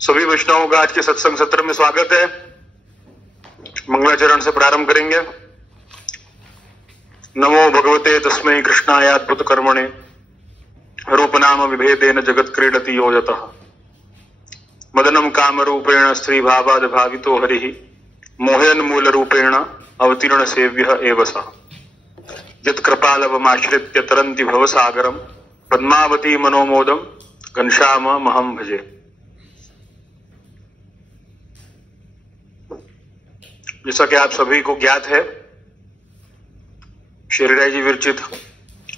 सभी वैष्णवों का आज के सत्संग सत्र में स्वागत है। मंगलाचरण से प्रारंभ करेंगे। नमो भगवते तस्मै कृष्णाय अद्भुत कर्मणे रूप नाम विभेदेन जगत क्रीडति यो यतः मदनम काम रूपेण स्त्री भावाद भावितो हरिः मोहन मूल रूपेण अवतीर्ण सेव्यः एव सः यत्कृपालवमाश्रित्य तरन्ति भवसागरम् पद्मावती मनोमोदम घनश्याममहं भजे। जैसा कि आप सभी को ज्ञात है, श्री राय जी विरचित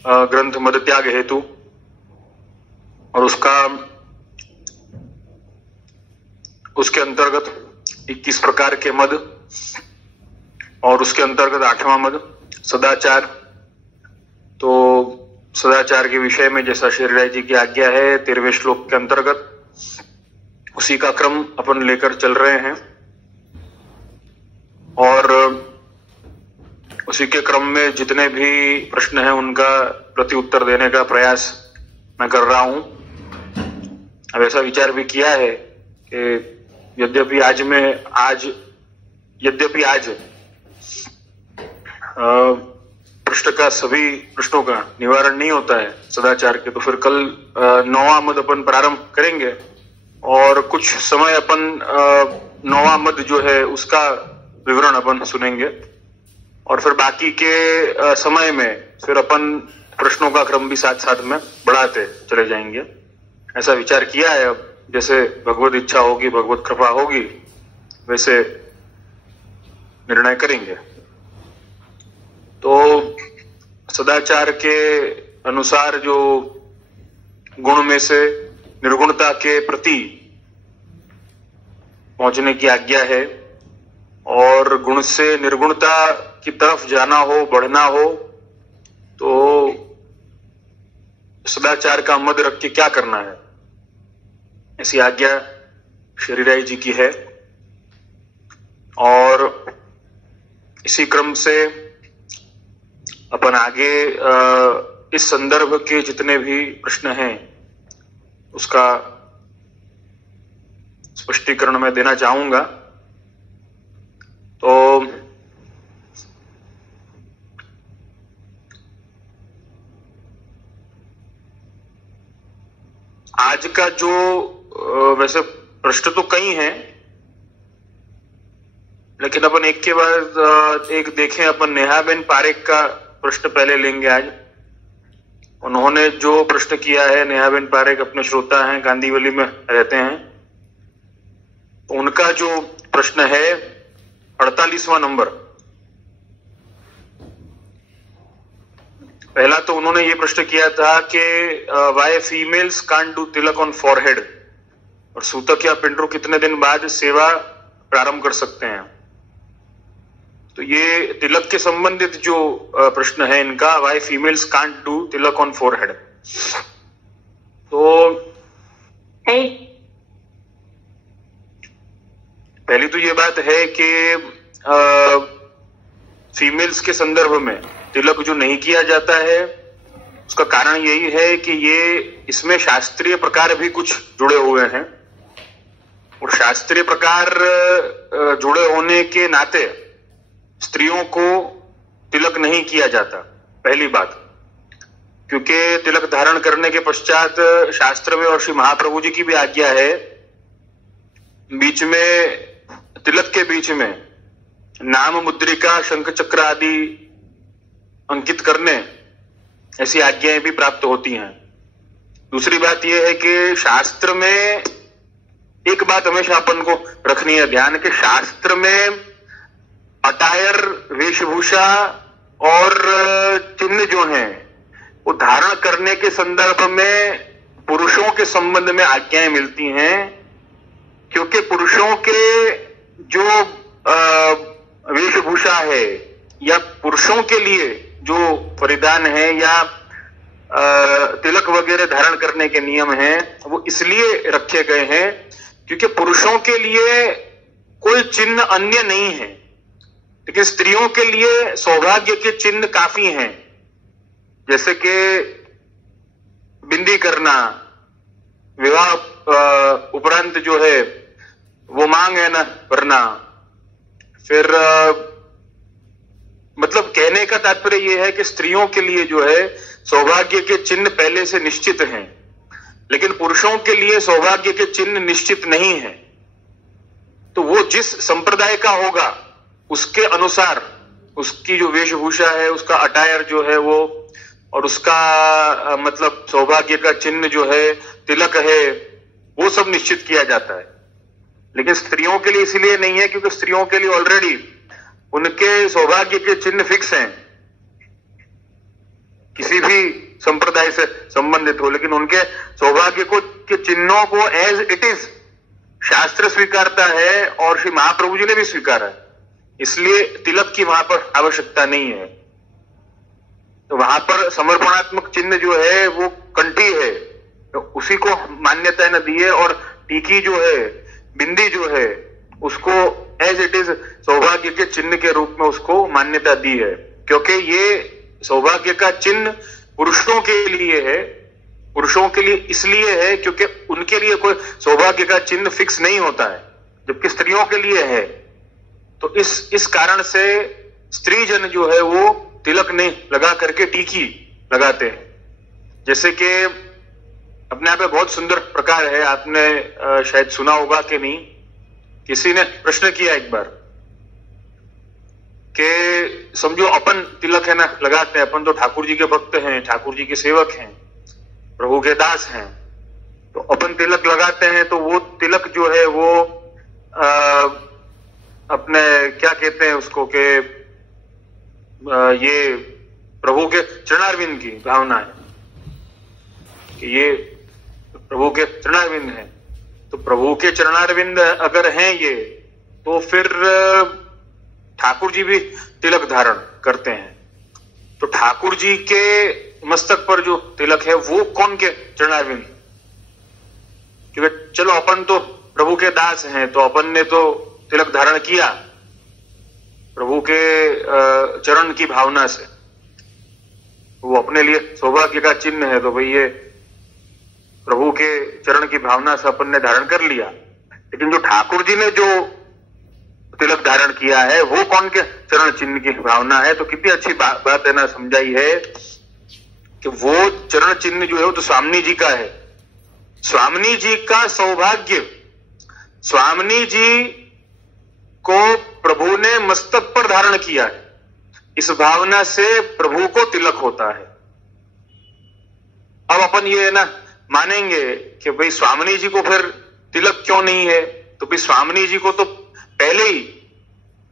ग्रंथ मद त्याग हेतु और उसके अंतर्गत 21 प्रकार के मद और उसके अंतर्गत 8वां मद सदाचार। तो सदाचार के विषय में जैसा श्री राय जी की आज्ञा है 13वें श्लोक के अंतर्गत उसी का क्रम अपन लेकर चल रहे हैं और उसी के क्रम में जितने भी प्रश्न हैं उनका प्रति उत्तर देने का प्रयास मैं कर रहा हूं। अब ऐसा विचार भी किया है कि यद्यपि आज प्रश्न का सभी प्रश्नों का निवारण नहीं होता है सदाचार के, तो फिर कल 9वां मद अपन प्रारंभ करेंगे और कुछ समय अपन 9वां मद जो है उसका विवरण अपन सुनेंगे और फिर बाकी के समय में फिर अपन प्रश्नों का क्रम भी साथ साथ में बढ़ाते चले जाएंगे। ऐसा विचार किया है। अब जैसे भगवत इच्छा होगी, भगवत कृपा होगी, वैसे निर्णय करेंगे। तो सदाचार के अनुसार जो गुण में से निर्गुणता के प्रति पहुंचने की आज्ञा है और गुण से निर्गुणता की तरफ जाना हो, बढ़ना हो, तो सदाचार का मद रख के क्या करना है, ऐसी आज्ञा श्री राय जी की है। और इसी क्रम से अपन आगे इस संदर्भ के जितने भी प्रश्न हैं उसका स्पष्टीकरण मैं देना चाहूंगा। तो आज का जो वैसे प्रश्न तो कई हैं, लेकिन अपन एक के बाद एक देखें। अपन नेहाबेन पारेख का प्रश्न पहले लेंगे आज। उन्होंने जो प्रश्न किया है, नेहाबेन पारेख अपने श्रोता हैं, गांधीवली में रहते हैं। उनका जो प्रश्न है 48वां नंबर। पहला तो उन्होंने ये प्रश्न किया था कि why females can't do tilak on forehead, और सूतक या पिंडरू कितने दिन बाद सेवा प्रारंभ कर सकते हैं। तो ये तिलक के संबंधित जो प्रश्न है इनका, why females can't do tilak on forehead. तो पहली तो ये बात है कि फीमेल्स के संदर्भ में तिलक जो नहीं किया जाता है उसका कारण यही है कि इसमें शास्त्रीय प्रकार भी कुछ जुड़े हुए हैं और शास्त्रीय प्रकार जुड़े होने के नाते स्त्रियों को तिलक नहीं किया जाता, पहली बात। क्योंकि तिलक धारण करने के पश्चात शास्त्र में और श्री महाप्रभु जी की भी आज्ञा है, बीच में तिलक के बीच में नाम मुद्रिका शंख चक्र आदि अंकित करने, ऐसी आज्ञाएं भी प्राप्त होती हैं। दूसरी बात यह है कि शास्त्र में एक बात हमेशा अपन को रखनी है ध्यान के, शास्त्र में अटायर, वेशभूषा और चिन्ह जो हैं वो धारण करने के संदर्भ में पुरुषों के संबंध में आज्ञाएं मिलती हैं। क्योंकि पुरुषों के जो वेशभूषा है या पुरुषों के लिए जो परिधान है या तिलक वगैरह धारण करने के नियम हैं वो इसलिए रखे गए हैं क्योंकि पुरुषों के लिए कोई चिन्ह अन्य नहीं है, लेकिन स्त्रियों के लिए सौभाग्य के चिन्ह काफी हैं। जैसे कि बिंदी करना विवाह उपरांत जो है वो मांग है ना वरना फिर मतलब कहने का तात्पर्य ये है कि स्त्रियों के लिए जो है सौभाग्य के चिन्ह पहले से निश्चित हैं, लेकिन पुरुषों के लिए सौभाग्य के चिन्ह निश्चित नहीं है। तो वो जिस संप्रदाय का होगा उसके अनुसार उसकी जो वेशभूषा है, उसका अटायर जो है वो, और उसका मतलब सौभाग्य का चिन्ह जो है, तिलक है, वो सब निश्चित किया जाता है। लेकिन स्त्रियों के लिए इसलिए नहीं है क्योंकि स्त्रियों के लिए ऑलरेडी उनके सौभाग्य के चिन्ह फिक्स हैं, किसी भी संप्रदाय से संबंधित हो, लेकिन उनके सौभाग्य को के चिन्हों को एज इट इज शास्त्र स्वीकारता है और श्री महाप्रभु जी ने भी स्वीकारा है, इसलिए तिलक की वहां पर आवश्यकता नहीं है। तो वहां पर समर्पणात्मक चिन्ह जो है वो कंठी है, तो उसी को मान्यता न दी है, और टीकी जो है, बिंदी जो है, उसको एज इट इज सौभाग्य के चिन्ह के रूप में उसको मान्यता दी है, क्योंकि ये सौभाग्य का चिन्ह पुरुषों के लिए है। पुरुषों के लिए इसलिए है क्योंकि उनके लिए कोई सौभाग्य का चिन्ह फिक्स नहीं होता है, जबकि स्त्रियों के लिए है। तो इस कारण से स्त्री जन जो है वो तिलक नहीं लगा करके टीकी लगाते हैं। जैसे कि अपने आप में बहुत सुंदर प्रकार है, आपने शायद सुना होगा कि नहीं, किसी ने प्रश्न किया एक बार कि समझो अपन तिलक है ना लगाते हैं, अपन तो ठाकुर जी के भक्त हैं, ठाकुर जी के सेवक हैं, प्रभु के दास हैं, तो अपन तिलक लगाते हैं, तो वो तिलक जो है वो अपने क्या कहते हैं उसको कि ये प्रभु के चरणारविंद की भावना है कि ये प्रभु के चरणारविंद है। तो प्रभु के चरणारविंद अगर हैं ये, तो फिर ठाकुर जी भी तिलक धारण करते हैं। तो ठाकुर जी के मस्तक पर जो तिलक है वो कौन के चरणारविंद? क्योंकि चलो अपन तो प्रभु के दास हैं, तो अपन ने तो तिलक धारण किया प्रभु के चरण की भावना से, वो अपने लिए सौभाग्य का चिन्ह है, तो भाई ये प्रभु के चरण की भावना से अपन ने धारण कर लिया। लेकिन जो ठाकुर जी ने जो तिलक धारण किया है वो कौन के चरण चिन्ह की भावना है? तो कितनी अच्छी बात है ना समझाई है कि वो चरण चिन्ह जो है वो तो स्वामी जी का है। स्वामी जी का सौभाग्य, स्वामी जी को प्रभु ने मस्तक पर धारण किया है, इस भावना से प्रभु को तिलक होता है। अब अपन ये ना मानेंगे कि भाई स्वामी जी को फिर तिलक क्यों नहीं है? तो भाई स्वामी जी को तो पहले ही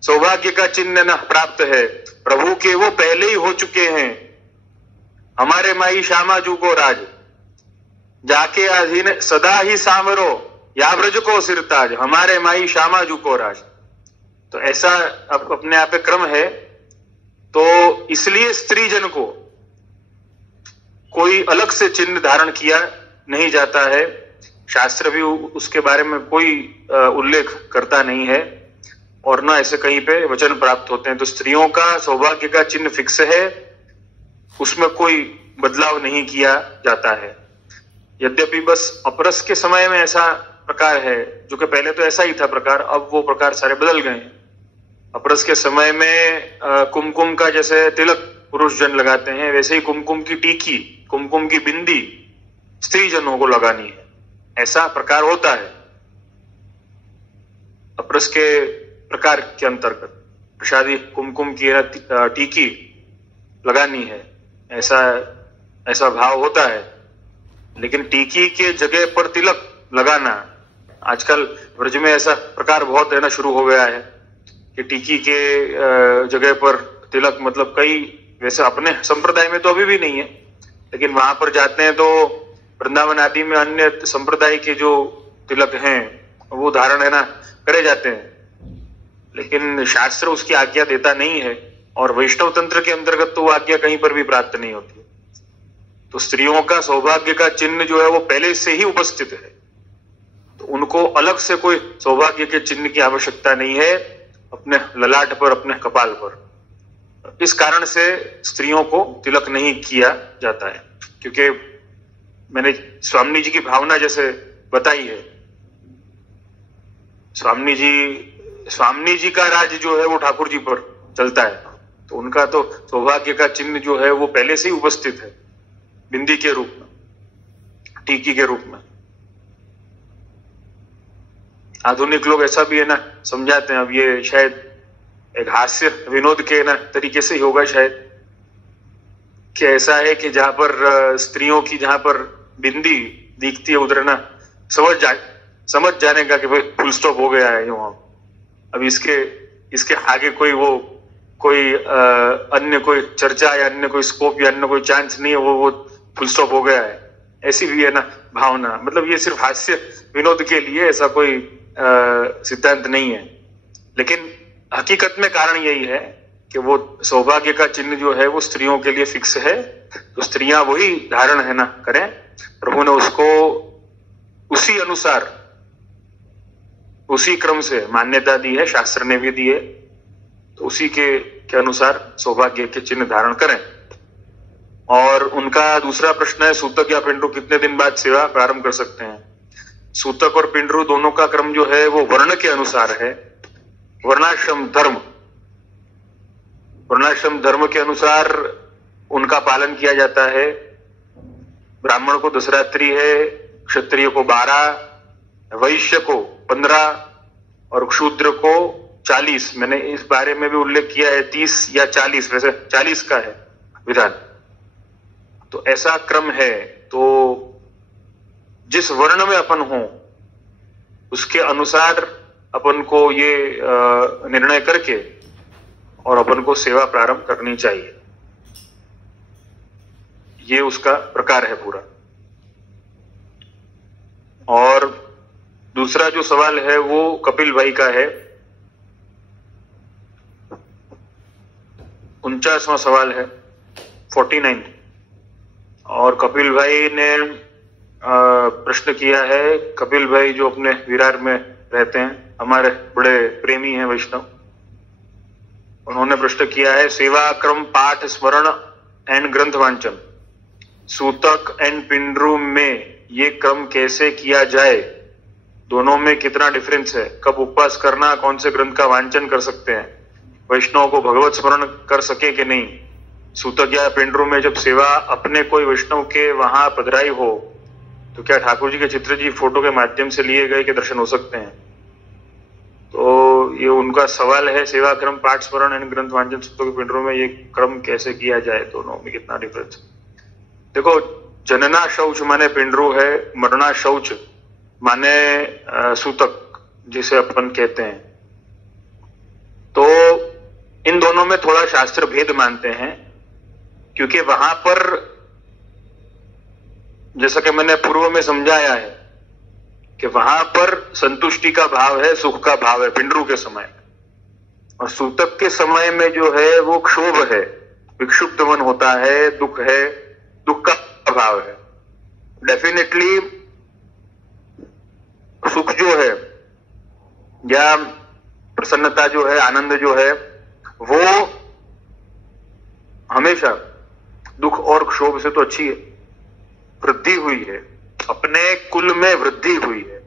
सौभाग्य का चिन्ह ना प्राप्त है, प्रभु के वो पहले ही हो चुके हैं। हमारे माई श्यामा जू को राज, जाके अधीन सदा ही सांवरो, या ब्रज को सिरताज, हमारे माई श्यामा जू को राज। तो ऐसा अपने आप क्रम है। तो इसलिए स्त्री जन को कोई अलग से चिन्ह धारण किया नहीं जाता है, शास्त्र भी उसके बारे में कोई उल्लेख करता नहीं है, और न ऐसे कहीं पे वचन प्राप्त होते हैं। तो स्त्रियों का सौभाग्य का चिन्ह फिक्स है, उसमें कोई बदलाव नहीं किया जाता है। यद्यपि बस अपरस के समय में ऐसा प्रकार है, जो कि पहले तो ऐसा ही था प्रकार, अब वो प्रकार सारे बदल गए हैं। अपरस के समय में कुमकुम का जैसे तिलक पुरुष जन लगाते हैं, वैसे ही कुमकुम की टीकी, कुमकुम की बिंदी स्त्री जनों को लगानी है, ऐसा प्रकार होता है अपरस के प्रकार के अंतर्गत। प्रसादी कुमकुम की टीकी लगानी है, ऐसा भाव होता है। लेकिन टीकी के जगह पर तिलक लगाना, आजकल ब्रज में ऐसा प्रकार बहुत रहना शुरू हो गया है कि टीकी के जगह पर तिलक, मतलब कई, वैसे अपने संप्रदाय में तो अभी भी नहीं है, लेकिन वहां पर जाते हैं तो वृंदावन आदि में अन्य संप्रदाय के जो तिलक हैं वो धारण है ना करे जाते हैं, लेकिन शास्त्र उसकी आज्ञा देता नहीं है, और वैष्णव तंत्र के अंतर्गत तो वो आज्ञा कहीं पर भी प्राप्त नहीं होती। तो स्त्रियों का सौभाग्य का चिन्ह जो है वो पहले से ही उपस्थित है, तो उनको अलग से कोई सौभाग्य के चिन्ह की आवश्यकता नहीं है अपने ललाट पर, अपने कपाल पर। इस कारण से स्त्रियों को तिलक नहीं किया जाता है, क्योंकि मैंने स्वामी जी की भावना जैसे बताई है, स्वामी जी का राज जो है वो ठाकुर जी पर चलता है, तो उनका तो सौभाग्य का चिन्ह जो है वो पहले से ही उपस्थित है, बिंदी के रूप में, टीकी के रूप में। आधुनिक लोग ऐसा भी है ना समझाते हैं, अब ये शायद एक हास्य विनोद के ना तरीके से ही होगा शायद, कि ऐसा है कि जहां पर स्त्रियों की जहां पर बिंदी दिखती है उधर ना समझ जाने का कि भाई फुल स्टॉप हो गया है वहां, अब इसके आगे कोई अन्य कोई चर्चा या अन्य कोई स्कोप या अन्य कोई चांस नहीं है, वो फुल स्टॉप हो गया है, ऐसी भी है ना भावना। मतलब ये सिर्फ हास्य विनोद के लिए, ऐसा कोई सिद्धांत नहीं है, लेकिन हकीकत में कारण यही है कि वो सौभाग्य का चिन्ह जो है वो स्त्रियों के लिए फिक्स है, तो स्त्रियां वही धारण है ना करें। प्रभु ने उसको उसी अनुसार उसी क्रम से मान्यता दी है, शास्त्र ने भी दी है, तो उसी के अनुसार सौभाग्य के चिन्ह धारण करें। और उनका दूसरा प्रश्न है, सूतक या पिंडरू कितने दिन बाद सेवा प्रारंभ कर सकते हैं? सूतक और पिंडरू दोनों का क्रम जो है वो वर्ण के अनुसार है, वर्णाश्रम धर्म के अनुसार उनका पालन किया जाता है। ब्राह्मण को 10 रात्रि है, क्षत्रिय को 12, वैश्य को 15 और शूद्र को 40। मैंने इस बारे में भी उल्लेख किया है 30 या 40, वैसे 40 का है विधान, तो ऐसा क्रम है। तो जिस वर्ण में अपन हो उसके अनुसार अपन को ये निर्णय करके और अपन को सेवा प्रारंभ करनी चाहिए, ये उसका प्रकार है पूरा। और दूसरा जो सवाल है वो कपिल भाई का है, 49वां सवाल है, 49। और कपिल भाई ने प्रश्न किया है, कपिल भाई जो अपने विरार में रहते हैं, हमारे बड़े प्रेमी हैं वैष्णव, उन्होंने प्रश्न किया है, सेवा क्रम पाठ स्मरण एंड ग्रंथ वांचन, सूतक एंड पिंडरू में ये क्रम कैसे किया जाए? दोनों में कितना डिफरेंस है? कब उपवास करना, कौन से ग्रंथ का वांचन कर सकते हैं? वैष्णव को भगवत स्मरण कर सके कि नहीं? सूतक या पिंडरू में जब सेवा अपने कोई वैष्णव के वहां पधराई हो तो क्या ठाकुर जी के चित्र जी फोटो के माध्यम से लिए गए के दर्शन हो सकते हैं? तो ये उनका सवाल है, सेवा क्रम पाठ स्मरण एंड ग्रंथ वांचन सूतक पिंडरू में ये क्रम कैसे किया जाए, दोनों में कितना डिफरेंस? देखो, जनना शौच माने पिंडरू है, मरना शौच माने सूतक जिसे अपन कहते हैं। तो इन दोनों में थोड़ा शास्त्र भेद मानते हैं, क्योंकि वहां पर जैसा कि मैंने पूर्व में समझाया है कि वहां पर संतुष्टि का भाव है, सुख का भाव है पिंडरू के समय, और सूतक के समय में जो है वो क्षोभ है, विक्षुब्ध मन होता है, दुख है, दुख का भाव है। डेफिनेटली सुख जो है या प्रसन्नता जो है, आनंद जो है, वो हमेशा दुख और क्षोभ से तो अच्छी है, वृद्धि हुई है, अपने कुल में वृद्धि हुई है।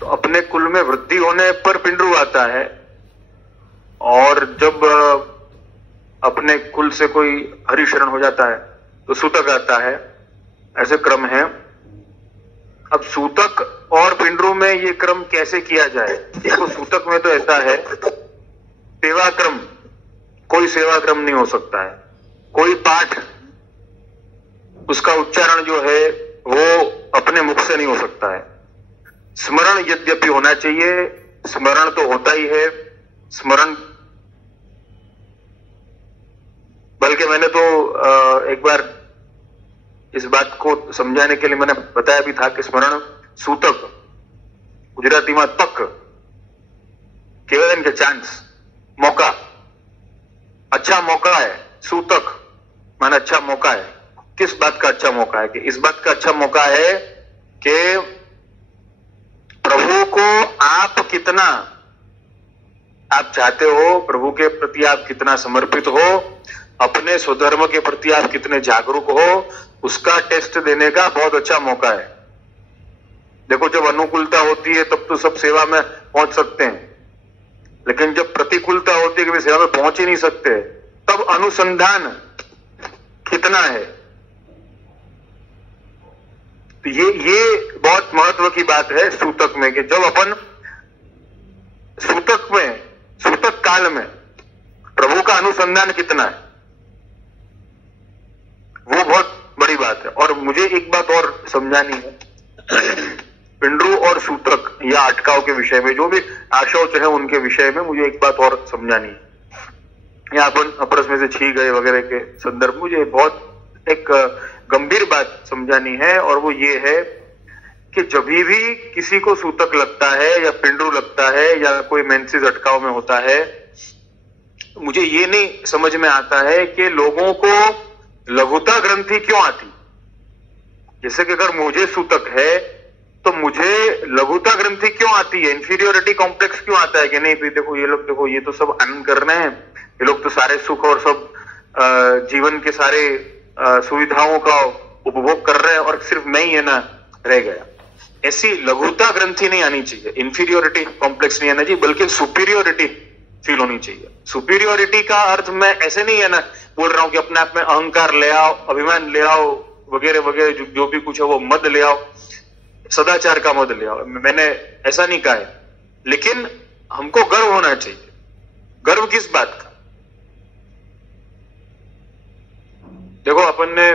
तो अपने कुल में वृद्धि होने पर पिंडरू आता है, और जब अपने कुल से कोई हरिशरण हो जाता है तो सूतक आता है, ऐसे क्रम है। अब सूतक और पिंडरू में ये क्रम कैसे किया जाए? देखो, सूतक में तो ऐसा है, सेवा क्रम, कोई सेवा क्रम नहीं हो सकता है, कोई पाठ उसका उच्चारण जो है वो अपने मुख से नहीं हो सकता है। स्मरण यद्यपि होना चाहिए, स्मरण तो होता ही है, स्मरण, बल्कि मैंने तो एक बार इस बात को समझाने के लिए मैंने बताया भी था कि स्मरण सूतक गुजराती में तक केवल इनके चांस, मौका, अच्छा मौका है। सूतक माने अच्छा मौका है। किस बात का अच्छा मौका है? कि इस बात का अच्छा मौका है कि प्रभु को आप कितना आप चाहते हो, प्रभु के प्रति आप कितना समर्पित हो, अपने स्वधर्म के प्रति आप कितने जागरूक हो, उसका टेस्ट देने का बहुत अच्छा मौका है। देखो, जब अनुकूलता होती है तब तो सब सेवा में पहुंच सकते हैं, लेकिन जब प्रतिकूलता होती है कि वे सेवा में पहुंच ही नहीं सकते, तब अनुसंधान कितना है। तो ये बहुत महत्व की बात है सूतक में, कि जब अपन सूतक काल में प्रभु का अनुसंधान कितना है, वो बहुत बड़ी बात है। और मुझे एक बात और समझानी है पिंडरू और सूतक या अटकाव के विषय में, जो भी आशौच है उनके विषय में मुझे एक बात और समझानी है। या अपन अपरस में से छी गए वगैरह के संदर्भ, मुझे बहुत एक गंभीर बात समझानी है, और वो ये है कि जब भी किसी को सूतक लगता है या पिंडरू लगता है या कोई मेंसेस अटकाव में होता है, मुझे ये नहीं समझ में आता है कि लोगों को लघुता ग्रंथि क्यों आती। जैसे कि अगर मुझे सूतक है तो मुझे लघुता ग्रंथि क्यों आती है, इंफीरियोरिटी कॉम्प्लेक्स क्यों आता है कि नहीं भाई देखो ये लोग, देखो ये तो सब आनंद कर रहे हैं, ये लोग तो सारे सुख और सब जीवन के सारे सुविधाओं का उपभोग कर रहे हैं और सिर्फ मैं ही है ना रह गया। ऐसी लघुता ग्रंथि नहीं आनी चाहिए, इंफीरियोरिटी कॉम्प्लेक्स नहीं आना चाहिए, बल्कि सुपीरियोरिटी फील होनी चाहिए। सुपीरियोरिटी का अर्थ मैं ऐसे नहीं है ना बोल रहा हूं कि अपने आप में अहंकार ले आओ, अभिमान ले आओ वगैरह वगैरह, जो भी कुछ है वो मद ले आओ, सदाचार का मद ले आओ, मैंने ऐसा नहीं कहा है। लेकिन हमको गर्व होना चाहिए। गर्व किस बात का? देखो, अपन ने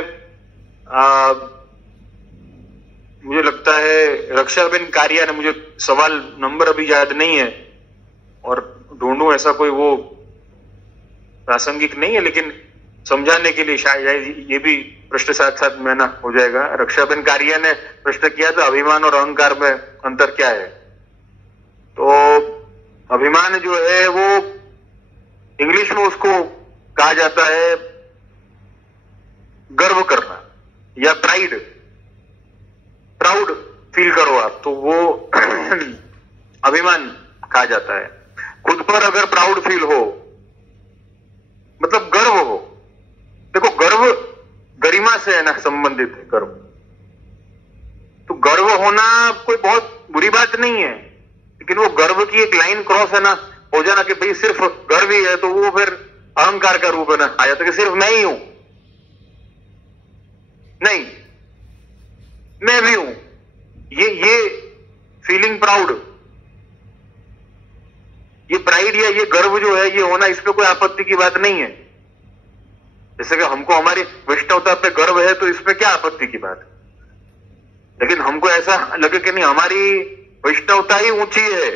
मुझे लगता है रक्षाबेन कारिया ने, मुझे सवाल नंबर अभी याद नहीं है और ढूंढूं ऐसा कोई वो प्रासंगिक नहीं है, लेकिन समझाने के लिए शायद ये भी प्रश्न साथ साथ में ना हो जाएगा। रक्षाबेन कारिया ने प्रश्न किया था अभिमान और अहंकार में अंतर क्या है। तो अभिमान जो है वो इंग्लिश में उसको कहा जाता है गर्व करना या प्राइड, प्राउड फील करो आप, तो वो अभिमान कहा जाता है। खुद पर अगर प्राउड फील हो मतलब गर्व हो, देखो गर्व गरिमा से है ना संबंधित है गर्व, तो गर्व होना कोई बहुत बुरी बात नहीं है, लेकिन वो गर्व की एक लाइन क्रॉस है ना हो जाना कि भाई सिर्फ गर्व ही है, तो वो फिर अहंकार का रूप है ना आ जाता है कि सिर्फ मैं ही हूं, नहीं मैं भी हूं। ये फीलिंग प्राउड, ये प्राइड या ये गर्व जो है ये होना, इसमें कोई आपत्ति की बात नहीं है। जैसे कि हमको हमारी वैष्णवता पे गर्व है तो इसमें क्या आपत्ति की बात है, लेकिन हमको ऐसा लगे कि नहीं हमारी वैष्णवता ही ऊंची है,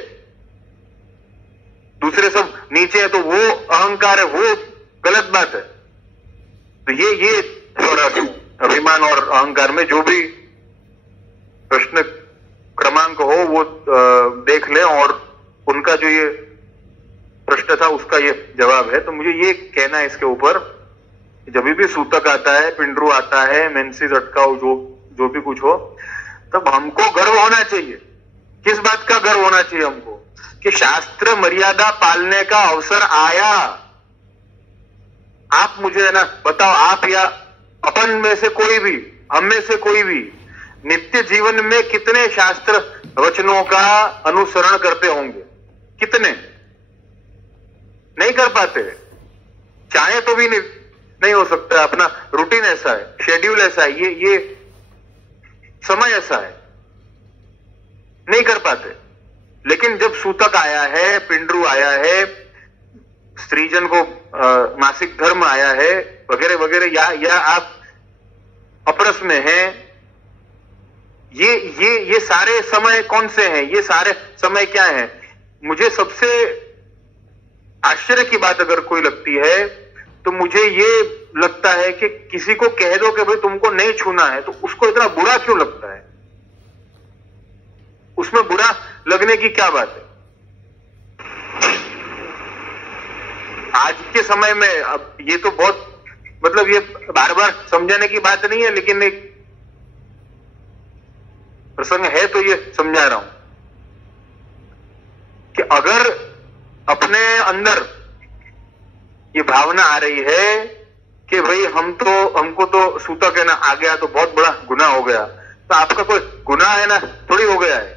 दूसरे सब नीचे है, तो वो अहंकार है, वो गलत बात है। तो ये थोड़ा अभिमान और अहंकार में जो भी प्रश्न क्रमांक हो वो देख लें, और उनका जो ये प्रश्न था उसका ये जवाब है। तो मुझे ये कहना है इसके ऊपर, जब भी सूतक आता है, पिंडरू आता है, मेंसेस अटकाव जो भी कुछ हो, तब हमको गर्व होना चाहिए। किस बात का गर्व होना चाहिए हमको? कि शास्त्र मर्यादा पालने का अवसर आया। आप मुझे ना बताओ, आप या अपन में से कोई भी, हम में से कोई भी नित्य जीवन में कितने शास्त्र वचनों का अनुसरण करते होंगे? कितने? नहीं कर पाते, चाहे तो भी नहीं हो सकता। अपना रूटीन ऐसा है, शेड्यूल ऐसा है, ये समय ऐसा है, नहीं कर पाते। लेकिन जब सूतक आया है, पिंडरू आया है, स्त्रीजन को मासिक धर्म आया है वगैरह वगैरह, या आप अपरस में हैं, ये सारे समय कौन से हैं? ये सारे समय क्या हैं? मुझे सबसे आश्चर्य की बात अगर कोई लगती है तो मुझे ये लगता है कि किसी को कह दो कि भाई तुमको नहीं छूना है, तो उसको इतना बुरा क्यों लगता है? उसमें बुरा लगने की क्या बात है? आज के समय में, अब ये तो बहुत मतलब ये बार बार समझाने की बात नहीं है, लेकिन एक प्रसंग है तो ये समझा रहा हूं कि अगर अपने अंदर ये भावना आ रही है कि भाई हमको तो सूतक है ना आ गया तो बहुत बड़ा गुनाह हो गया, तो आपका कोई गुनाह है ना थोड़ी हो गया है,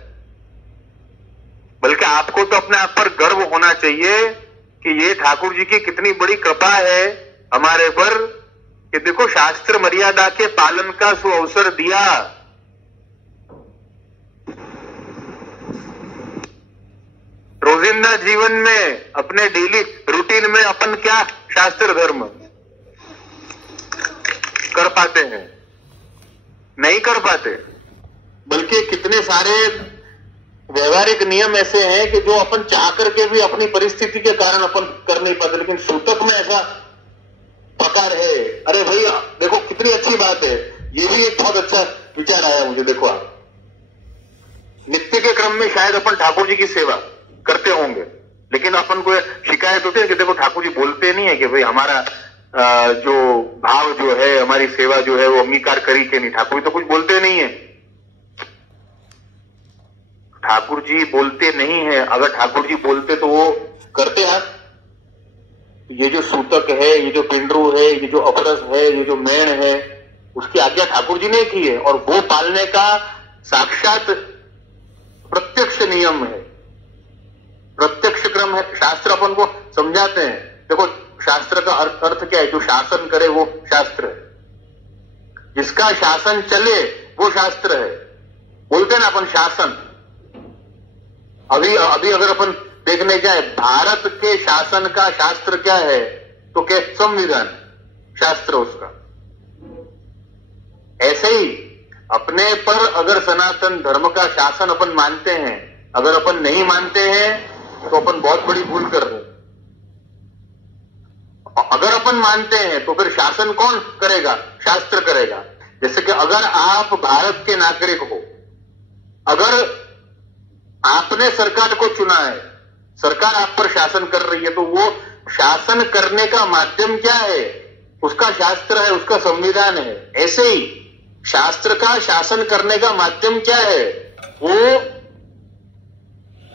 बल्कि आपको तो अपने आप पर गर्व होना चाहिए कि ये ठाकुर जी की कितनी बड़ी कृपा है हमारे पर कि देखो शास्त्र मर्यादा के पालन का सुअवसर दिया। रोजिंदा जीवन में अपने डेली रूटीन में अपन क्या शास्त्र धर्म कर पाते हैं? नहीं कर पाते, बल्कि कितने सारे व्यवहारिक नियम ऐसे हैं कि जो अपन चाह करके भी अपनी परिस्थिति के कारण अपन कर नहीं पाते, लेकिन सूतक में ऐसा प्रकार है। अरे भैया देखो कितनी अच्छी बात है, ये भी एक बहुत अच्छा विचार आया मुझे। देखो आप नित्य के क्रम में शायद अपन ठाकुर जी की सेवा करते होंगे, लेकिन अपन को शिकायत होती है कि देखो ठाकुर जी बोलते नहीं है कि भाई हमारा जो भाव जो है, हमारी सेवा जो है वो अंगीकार करी के नहीं। ठाकुर जी तो कुछ बोलते नहीं है, ठाकुर जी बोलते नहीं है। अगर ठाकुर जी बोलते तो वो करते हैं। ये जो सूतक है, ये जो पिंडरू है, ये जो अपरस है, ये जो मेण है, उसकी आज्ञा ठाकुर जी ने की है और वो पालने का साक्षात प्रत्यक्ष नियम है, प्रत्यक्ष क्रम है। शास्त्र अपन को समझाते हैं। देखो शास्त्र का अर्थ क्या है? जो शासन करे वो शास्त्र है, जिसका शासन चले वो शास्त्र है। बोलते हैं ना अपन शासन। अभी अगर अपन देखने जाए भारत के शासन का शास्त्र क्या है, तो क्या? संविधान शास्त्र उसका। ऐसे ही अपने पर अगर सनातन धर्म का शासन अपन मानते हैं, अगर अपन नहीं मानते हैं तो अपन बहुत बड़ी भूल कर रहे हैं। अगर अपन मानते हैं तो फिर शासन कौन करेगा? शास्त्र करेगा। जैसे कि अगर आप भारत के नागरिक हो, अगर आपने सरकार को चुना है, सरकार आप पर शासन कर रही है, तो वो शासन करने का माध्यम क्या है? उसका शास्त्र है, उसका संविधान है। ऐसे ही शास्त्र का शासन करने का माध्यम क्या है? वो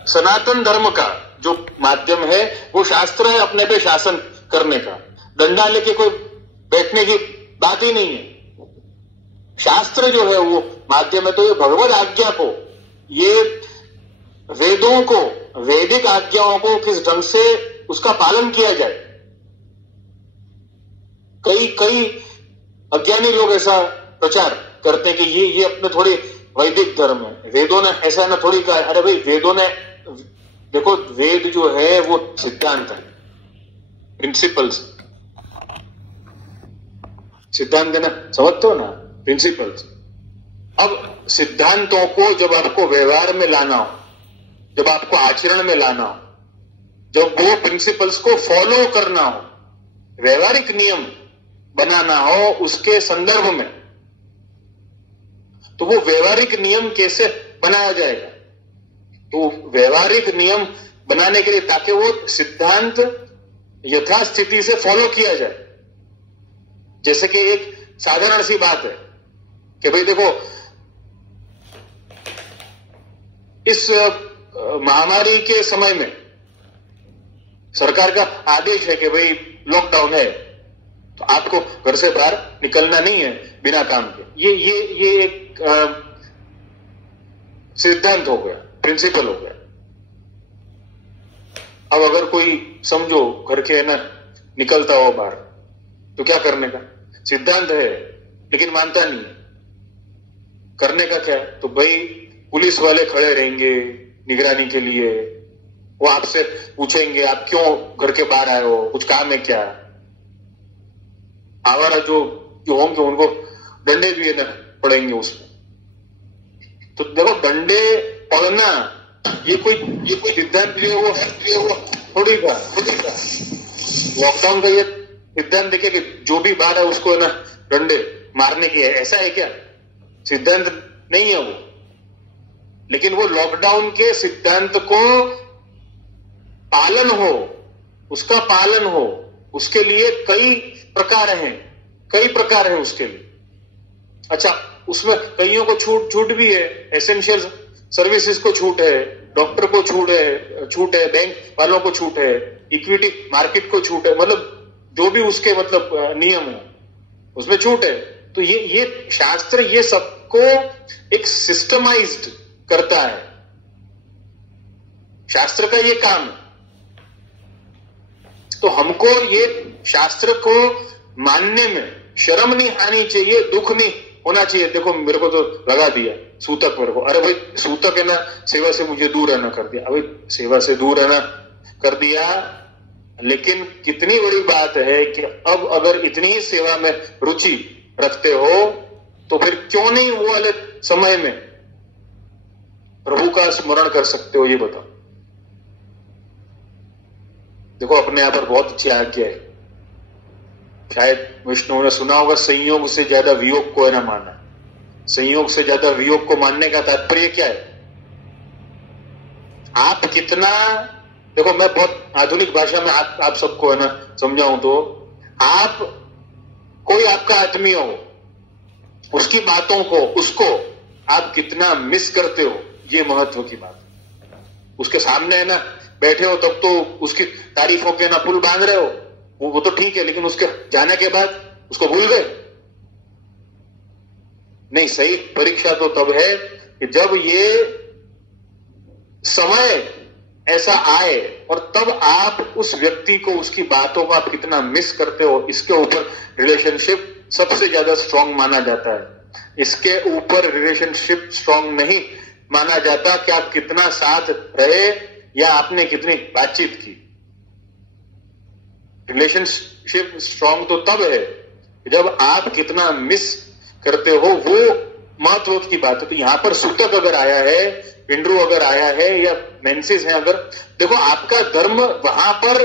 सनातन धर्म का जो माध्यम है वो शास्त्र है अपने पे शासन करने का। डंडा लेके कोई बैठने की बात ही नहीं है। शास्त्र जो है वो माध्यम है। तो ये भगवद आज्ञा को, ये वेदों को, वैदिक आज्ञाओं को किस ढंग से उसका पालन किया जाए। कई अज्ञानी लोग ऐसा प्रचार करते हैं कि ये अपने थोड़ी वैदिक धर्म है, वेदों ने ऐसा ना थोड़ी कहा। अरे भाई वेदों ने, देखो वेद जो है वो सिद्धांत है, प्रिंसिपल्स। सिद्धांत है ना, समझते हो ना, प्रिंसिपल्स। अब सिद्धांतों को जब आपको व्यवहार में लाना हो, जब आपको आचरण में लाना हो, जब वो प्रिंसिपल्स को फॉलो करना हो, व्यवहारिक नियम बनाना हो उसके संदर्भ में, तो वो व्यवहारिक नियम कैसे बनाया जाएगा? तो व्यवहारिक नियम बनाने के लिए ताकि वो सिद्धांत यथास्थिति से फॉलो किया जाए। जैसे कि एक साधारण सी बात है कि भाई देखो इस महामारी के समय में सरकार का आदेश है कि भाई लॉकडाउन है, तो आपको घर से बाहर निकलना नहीं है बिना काम के। ये एक सिद्धांत हो गया, प्रिंसिपल हो गया। अब अगर कोई समझो घर के ना निकलता हो बाहर, तो क्या करने का? सिद्धांत है लेकिन मानता नहीं। करने का क्या? तो भाई पुलिस वाले खड़े रहेंगे निगरानी के लिए, वो आपसे पूछेंगे आप क्यों घर के बाहर आए हो, कुछ काम है क्या? आवारा जो होंगे उनको डंडे भी ना पड़ेंगे उसमें। तो देखो डंडे पड़ना ये कोई सिद्धांत जो है वो थोड़ी का लॉकडाउन का ये सिद्धांत देखे कि जो भी बाहर है उसको ना डंडे मारने की है, ऐसा है क्या? सिद्धांत नहीं है वो। लेकिन वो लॉकडाउन के सिद्धांत को पालन हो, उसका पालन हो, उसके लिए कई प्रकार हैं उसके लिए। अच्छा, उसमें कईयों को छूट भी है, एसेंशियल सर्विसेज को छूट है, डॉक्टर को छूट है, बैंक वालों को छूट है, इक्विटी मार्केट को छूट है, मतलब जो भी उसके मतलब नियम है उसमें छूट है। तो ये शास्त्र ये सबको एक सिस्टमाइज्ड करता है, शास्त्र का ये काम। तो हमको ये शास्त्र को मानने में शर्म नहीं आनी चाहिए, दुख नहीं होना चाहिए। देखो मेरे को तो लगा दिया सूतक, मेरे को, अरे भाई सूतक है ना, सेवा से मुझे दूर रहना कर दिया। अभी सेवा से दूर रहना कर दिया, लेकिन कितनी बड़ी बात है कि अब अगर इतनी ही सेवा में रुचि रखते हो तो फिर क्यों नहीं वो वाले समय में प्रभु का स्मरण कर सकते हो, ये बताओ। देखो अपने यहां पर बहुत अच्छी आज्ञा है, शायद विष्णु ने सुना होगा, संयोग से ज्यादा वियोग को है ना माना। संयोग से ज्यादा वियोग को मानने का तात्पर्य क्या है? आप कितना, देखो मैं बहुत आधुनिक भाषा में आप सबको है ना समझाऊं तो, आप कोई आपका आत्मीय हो, उसकी बातों को, उसको आप कितना मिस करते हो, ये महत्व की बात है। उसके सामने है ना बैठे हो तब तो उसकी तारीफों के ना पुल बांध रहे हो, वो तो ठीक है, लेकिन उसके जाने के बाद उसको भूल गए। नहीं, सही परीक्षा तो तब है कि जब ये समय ऐसा आए और तब आप उस व्यक्ति को, उसकी बातों को आप कितना मिस करते हो। इसके ऊपर रिलेशनशिप सबसे ज्यादा स्ट्रांग माना जाता है। इसके ऊपर रिलेशनशिप स्ट्रांग नहीं माना जाता कि आप कितना साथ रहे या आपने कितनी बातचीत की। रिलेशनशिप स्ट्रांग तो तब है जब आप कितना मिस करते हो, वो महत्व की बात है। तो यहां पर सूतक अगर आया है, इंद्रू अगर आया है, या मेंसिस है अगर, देखो आपका धर्म वहां पर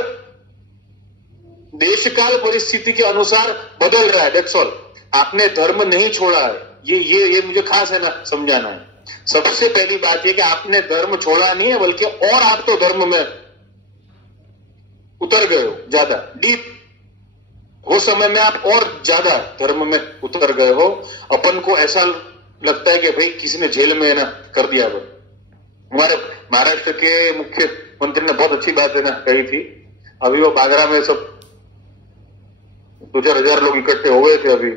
देश काल परिस्थिति के अनुसार बदल रहा है, दैट्स ऑल। आपने धर्म नहीं छोड़ा है, ये मुझे खास है ना समझाना है। सबसे पहली बात यह कि आपने धर्म छोड़ा नहीं है, बल्कि और आप तो धर्म में उतर गए हो, ज्यादा डीप। वो समय में आप और ज्यादा धर्म में उतर गए हो। अपन को ऐसा लगता है कि भाई किसी ने जेल में ना कर दिया। हमारे महाराष्ट्र के मुख्यमंत्री ने बहुत अच्छी बात है ना कही थी। अभी वो बागरा में सब 2-4 हजार लोग इकट्ठे हो गए थे, अभी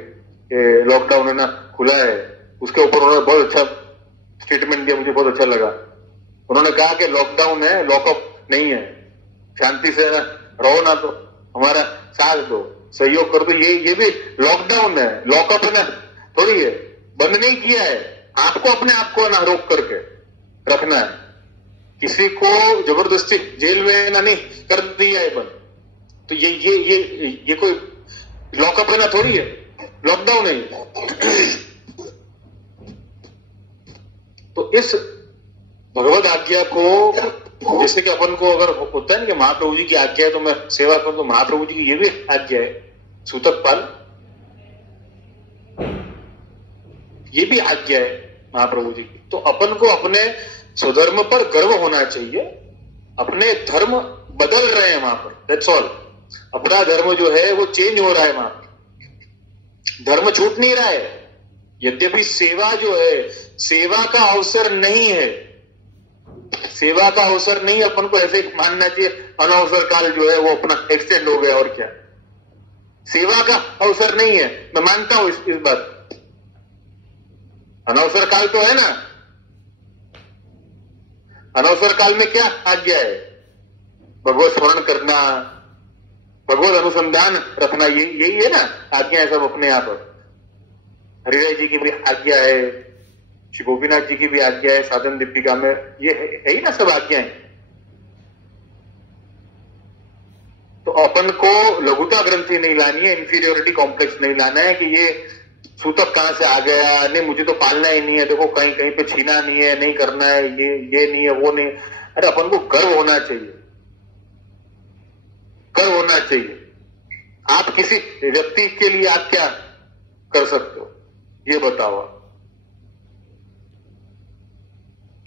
लॉकडाउन है ना खुला है, उसके ऊपर उन्होंने बहुत अच्छा स्टेटमेंट दिया, मुझे बहुत अच्छा लगा। उन्होंने कहा कि लॉकडाउन है, लॉकअप नहीं है, शांति से ना रहो, ना तो हमारा साथ दो, सहयोग कर दो। ये भी लॉकडाउन है, लॉकअप है ना थोड़ी है, बंद नहीं किया है। आपको अपने आप को ना रोक करके रखना है, किसी को जबरदस्ती जेल में ना नहीं कर दिया है बंद। तो ये कोई लॉकअप है ना थोड़ी है, लॉकडाउन है। तो इस भगवत आज्ञा को, जैसे कि अपन को अगर होता है ना कि महाप्रभु जी की आज्ञा है तो मैं सेवा करूं, तो महाप्रभु जी की ये भी आज्ञा है, सूतक पाल, ये भी आज्ञा है महाप्रभु जी की। तो अपन को अपने स्वधर्म पर गर्व होना चाहिए। अपने धर्म बदल रहे हैं वहां पर, दैट्स ऑल। अपना धर्म जो है वो चेंज हो रहा है वहां पर, धर्म छूट नहीं रहा है। यद्यपि सेवा जो है, सेवा का अवसर नहीं है, सेवा का अवसर नहीं, अपन को ऐसे मानना चाहिए अनवसर काल जो है वो अपना एक्सटेंड हो गया, और क्या, सेवा का अवसर नहीं है। मैं मानता हूं इस बात, अनवसर काल तो है ना। अनवसर काल में क्या आज्ञा है? भगवत स्मरण करना, भगवत अनुसंधान रखना, यही है ना आज्ञा है सब अपने यहां पर। हरिराय जी की भी आज्ञा है, श्री गोपीनाथ जी की भी आज्ञा है, साधन दीपिका में ये है ही ना सब आज्ञाएं। तो अपन को लघुता ग्रंथि नहीं लानी है, इंफीरियोरिटी कॉम्प्लेक्स नहीं लाना है कि ये सूतक कहां से आ गया, नहीं मुझे तो पालना ही नहीं है, देखो कहीं कहीं पे छीना नहीं है, नहीं करना है, ये नहीं है, वो नहीं। अरे अपन को गर्व होना चाहिए, गर्व होना चाहिए। आप किसी व्यक्ति के लिए आप क्या कर सकते हो ये बताओ।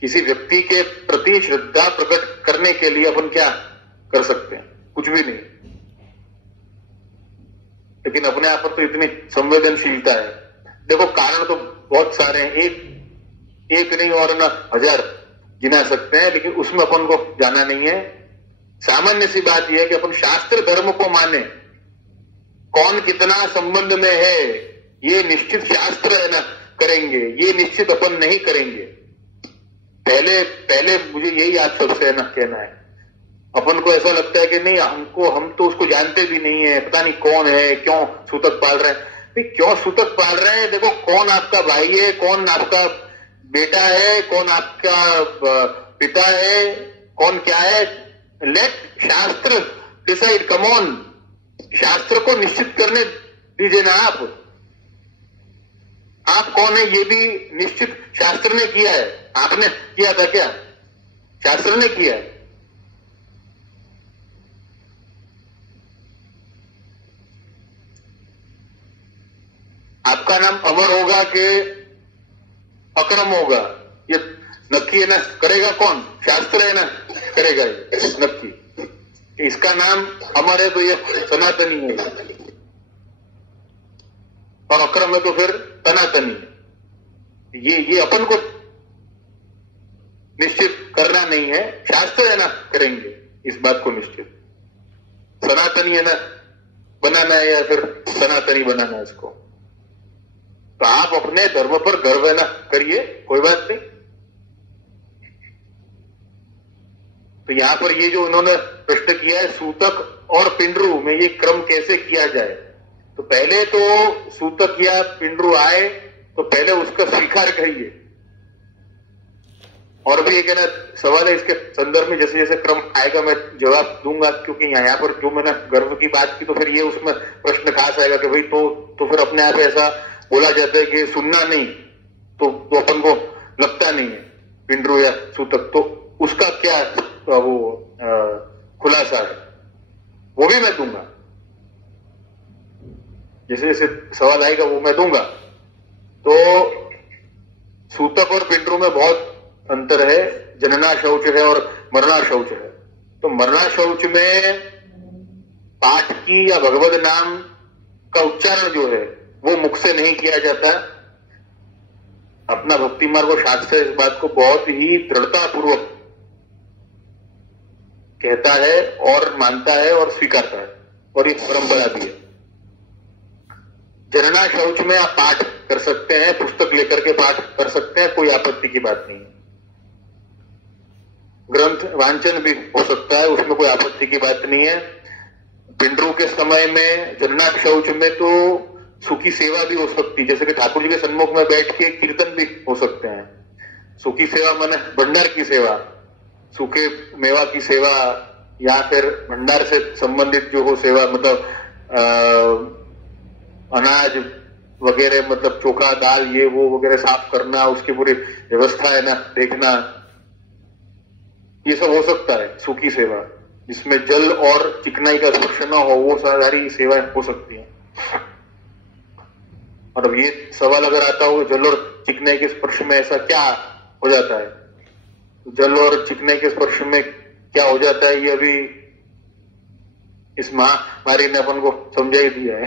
किसी व्यक्ति के प्रति श्रद्धा प्रकट करने के लिए अपन क्या कर सकते हैं? कुछ भी नहीं। लेकिन अपने आप पर तो इतनी संवेदनशीलता है। देखो कारण तो बहुत सारे हैं, एक नहीं और ना 1000 गिना सकते हैं, लेकिन उसमें अपन को जाना नहीं है। सामान्य सी बात यह है कि अपन शास्त्र धर्म को माने, कौन कितना संबंध में है ये निश्चित शास्त्र है ना करेंगे, ये निश्चित अपन नहीं करेंगे। पहले मुझे यही आप सबसे है ना कहना है। अपन को ऐसा लगता है कि नहीं, हम तो उसको जानते भी नहीं है, पता नहीं कौन है, क्यों सूतक पाल रहे हैं। क्यों सूतक पाल रहे हैं? देखो, कौन आपका भाई है, कौन आपका बेटा है, कौन आपका पिता है, कौन क्या है, लेट शास्त्र डिसाइड। कम ऑन, शास्त्र को निश्चित करने दीजिए ना। आप कौन है ये भी निश्चित शास्त्र ने किया है। आपने किया था क्या? शास्त्र ने किया है। आपका नाम अमर होगा कि अक्रम होगा, ये नक्की है ना करेगा कौन? शास्त्र है ना करेगा ये नक्की। इसका नाम अमर है तो ये सनातनी है, और अक्रम है तो फिर सनातनी है। ये अपन को निश्चित करना नहीं है, शास्त्र है ना करेंगे इस बात को निश्चित। सनातनी है ना बनाना है या फिर सनातनी बनाना है इसको। तो आप अपने धर्म पर गर्व है ना करिए, कोई बात नहीं। तो यहां पर ये जो उन्होंने प्रश्न किया है सूतक और पिंडरू में ये क्रम कैसे किया जाए, तो पहले तो सूतक या पिंडरू आए तो पहले उसका स्वीकार करिए। और भी एक है ना सवाल है इसके संदर्भ में, जैसे जैसे क्रम आएगा मैं जवाब दूंगा, क्योंकि यहाँ पर जो मैंने गर्व की बात की तो फिर ये उसमें प्रश्न खास आएगा कि भाई तो फिर अपने आप ऐसा बोला जाता है कि सुनना नहीं तो अपन को लगता नहीं है पिंडरू या सूतक, तो उसका क्या वो खुलासा है वो भी मैं दूंगा। जैसे जैसे सवाल आएगा वो मैं दूंगा। तो सूतक और पिंडरू में बहुत अंतर है। जनना शौच है और मरना शौच है। तो मरना शौच में पाठ की या भगवद नाम का उच्चारण जो है वो मुख से नहीं किया जाता। अपना भक्ति मार्ग और शास्त्र इस बात को बहुत ही दृढ़ता पूर्वक कहता है और मानता है और स्वीकारता है, और एक परंपरा भी है। जनना शौच में आप पाठ कर सकते हैं, पुस्तक लेकर के पाठ कर सकते हैं, कोई आपत्ति की बात नहीं है। ग्रंथ वांचन भी हो सकता है, उसमें कोई आपत्ति की बात नहीं है। पिंडरू के समय में जनना शौच में तो सुखी सेवा भी हो सकती है, जैसे कि ठाकुर जी के सन्मुख में बैठ के कीर्तन भी हो सकते हैं। सुखी सेवा माने भंडार की सेवा, सूखे मेवा की सेवा, या फिर भंडार से संबंधित जो हो सेवा, मतलब अनाज वगैरह, मतलब चोखा दाल ये वो वगैरह साफ करना, उसकी पूरी व्यवस्था है ना देखना, ये सब हो सकता है सूखी सेवा, जिसमें जल और चिकनाई का स्पर्श न हो, वो सारी सेवाएं हो सकती हैं। और अब ये सवाल अगर आता हो जल और चिकनाई के स्पर्श में ऐसा क्या हो जाता है, जल और चिकनाई के स्पर्श में क्या हो जाता है, ये अभी इस महामारी ने अपन को समझा ही दिया है।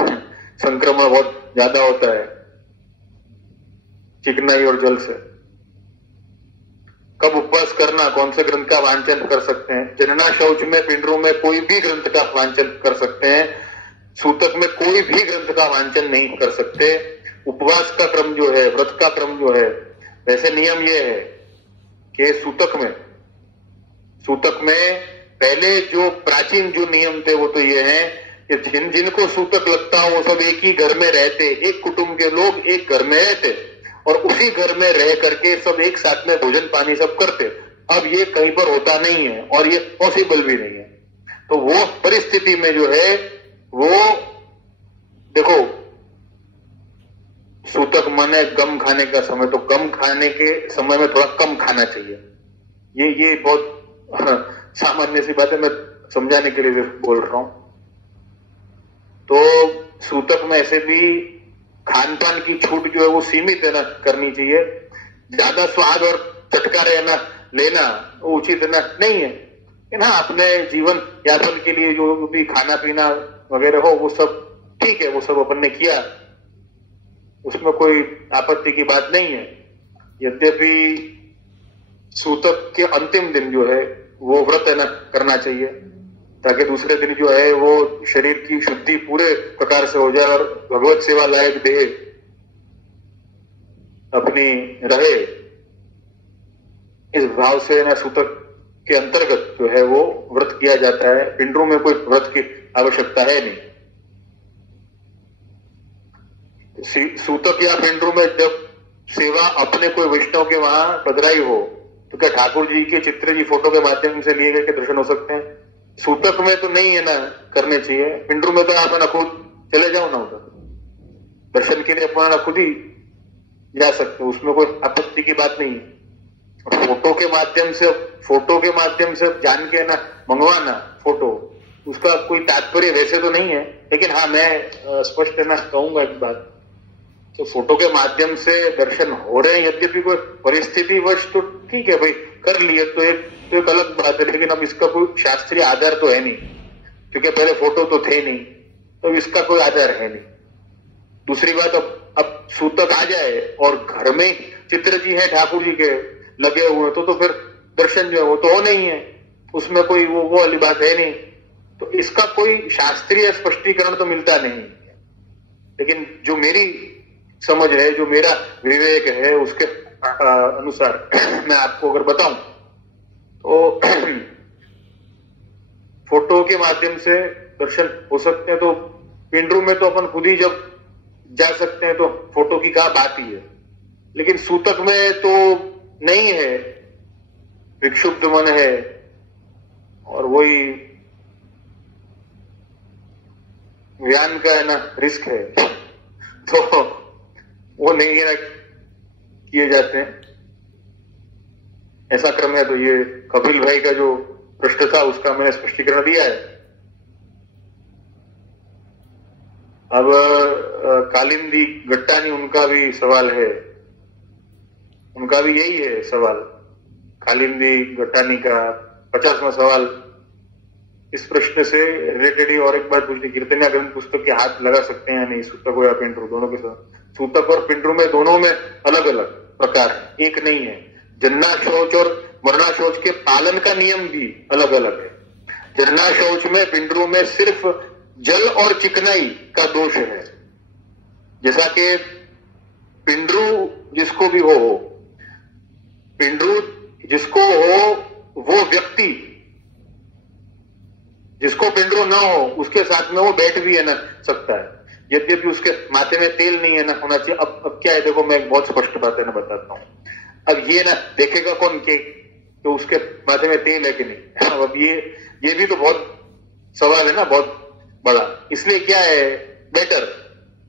संक्रमण बहुत ज्यादा होता है चिकनाई और जल से। कब उपवास करना, कौन से ग्रंथ का वांचन कर सकते हैं? जनना शौच में पिंडरू में कोई भी ग्रंथ का वांचन कर सकते हैं, सूतक में कोई भी ग्रंथ का वांचन नहीं कर सकते। उपवास का क्रम जो है, व्रत का क्रम जो है, वैसे नियम ये है कि सूतक में पहले जो प्राचीन जो नियम थे वो तो ये है कि जिनको सूतक लगता हो वो सब एक ही घर में रहते, एक कुटुंब के लोग एक घर में रहते और उसी घर में रह करके सब एक साथ में भोजन पानी सब करते। अब ये कहीं पर होता नहीं है और ये पॉसिबल भी नहीं है। तो वो परिस्थिति में जो है वो देखो, सूतक माने गम खाने का समय, तो गम खाने के समय में थोड़ा कम खाना चाहिए। ये बहुत सामान्य सी बात है, मैं समझाने के लिए बोल रहा हूं। तो सूतक में ऐसे भी खान पान की छूट जो है वो सीमित है ना करनी चाहिए। ज्यादा स्वाद और चटकारे ना लेना वो उचित ना नहीं है। लेकिन हाँ, अपने जीवन यापन के लिए जो भी खाना पीना वगैरह हो वो सब ठीक है, वो सब अपन ने किया, उसमें कोई आपत्ति की बात नहीं है। यद्यपि सूतक के अंतिम दिन जो है वो व्रत है ना करना चाहिए, ताकि दूसरे दिन जो है वो शरीर की शुद्धि पूरे प्रकार से हो जाए और भगवत सेवा लायक देह अपनी रहे। इस भाव से ना सूतक के अंतर्गत जो है वो व्रत किया जाता है। पिंडरों में कोई व्रत की आवश्यकता है नहीं। सूतक या पिंडरों में जब सेवा अपने कोई वैष्णव के वहां पधराई हो तो क्या ठाकुर जी के चित्र जी फोटो के माध्यम से लिए गए के दर्शन हो सकते हैं? सूतक में तो नहीं है ना, करने चाहिए। पिंडरों में तो आप ना खुद चले जाओ ना उधर दर्शन के लिए, अपना खुद ही जा सकते हो, उसमें कोई आपत्ति की बात नहीं है। फोटो के माध्यम से जान के ना मंगवाना फोटो, उसका कोई तात्पर्य वैसे तो नहीं है। लेकिन हाँ, मैं स्पष्ट है ना कहूंगा एक बात, तो फोटो के माध्यम से दर्शन हो रहे हैं, यद्यपि कोई परिस्थिति वश तो ठीक है भाई, कर लिए तो एक अलग बात है। लेकिन अब इसका कोई शास्त्रीय आधार तो है नहीं, क्योंकि पहले फोटो तो थे नहीं, तो इसका कोई आधार है नहीं। दूसरी बात, अब सूतक आ जाए और घर में चित्र जी है ठाकुर जी के लगे हुए, तो फिर दर्शन जो है वो तो हो नहीं है, उसमें कोई वो वाली बात है नहीं। तो इसका कोई शास्त्रीय स्पष्टीकरण तो मिलता नहीं। लेकिन जो मेरी समझ है, जो मेरा विवेक है, उसके अनुसार मैं आपको अगर बताऊं तो फोटो के माध्यम से दर्शन हो सकते हैं। तो पिंडरों में तो अपन खुद ही जब जा सकते हैं तो फोटो की क्या बात ही है। लेकिन सूतक में तो नहीं है, विक्षुब्ध मन है और वही व्यान का है ना रिस्क है, तो वो नहीं है ना किए जाते हैं। ऐसा क्रम है। तो ये कपिल भाई का जो प्रश्न था उसका मैंने स्पष्टीकरण दिया है। अब कालिंदी गट्टानी, उनका भी सवाल है, उनका भी यही है सवाल। कालिंदी गट्टानी का 50वां सवाल इस प्रश्न से रिलेटेड ही और एक बात पूछनी, कीर्तनिया ग्रंथ पुस्तक के हाथ लगा सकते हैं या नहीं, सूतक हो या पिंडरू, दोनों के साथ? सूतक और पिंडरू में दोनों में अलग अलग प्रकार है, एक नहीं है। जन्ना शौच और मरना शौच के पालन का नियम भी अलग अलग है। जन्ना शौच में पिंडरू में सिर्फ जल और चिकनाई का दोष है। जैसा कि पिंडरू जिसको भी हो, पिंडरू जिसको हो वो व्यक्ति, जिसको पिंडरू ना हो उसके साथ में वो बैठ भी है ना सकता है, यद्यपि उसके माथे में तेल नहीं है ना होना चाहिए। अब क्या है, देखो मैं एक बहुत स्पष्ट बात है ना बताता हूं। अब ये ना देखेगा कौन के तो उसके माथे में तेल है कि नहीं। अब ये भी तो बहुत सवाल है ना, बहुत बड़ा। इसलिए क्या है, better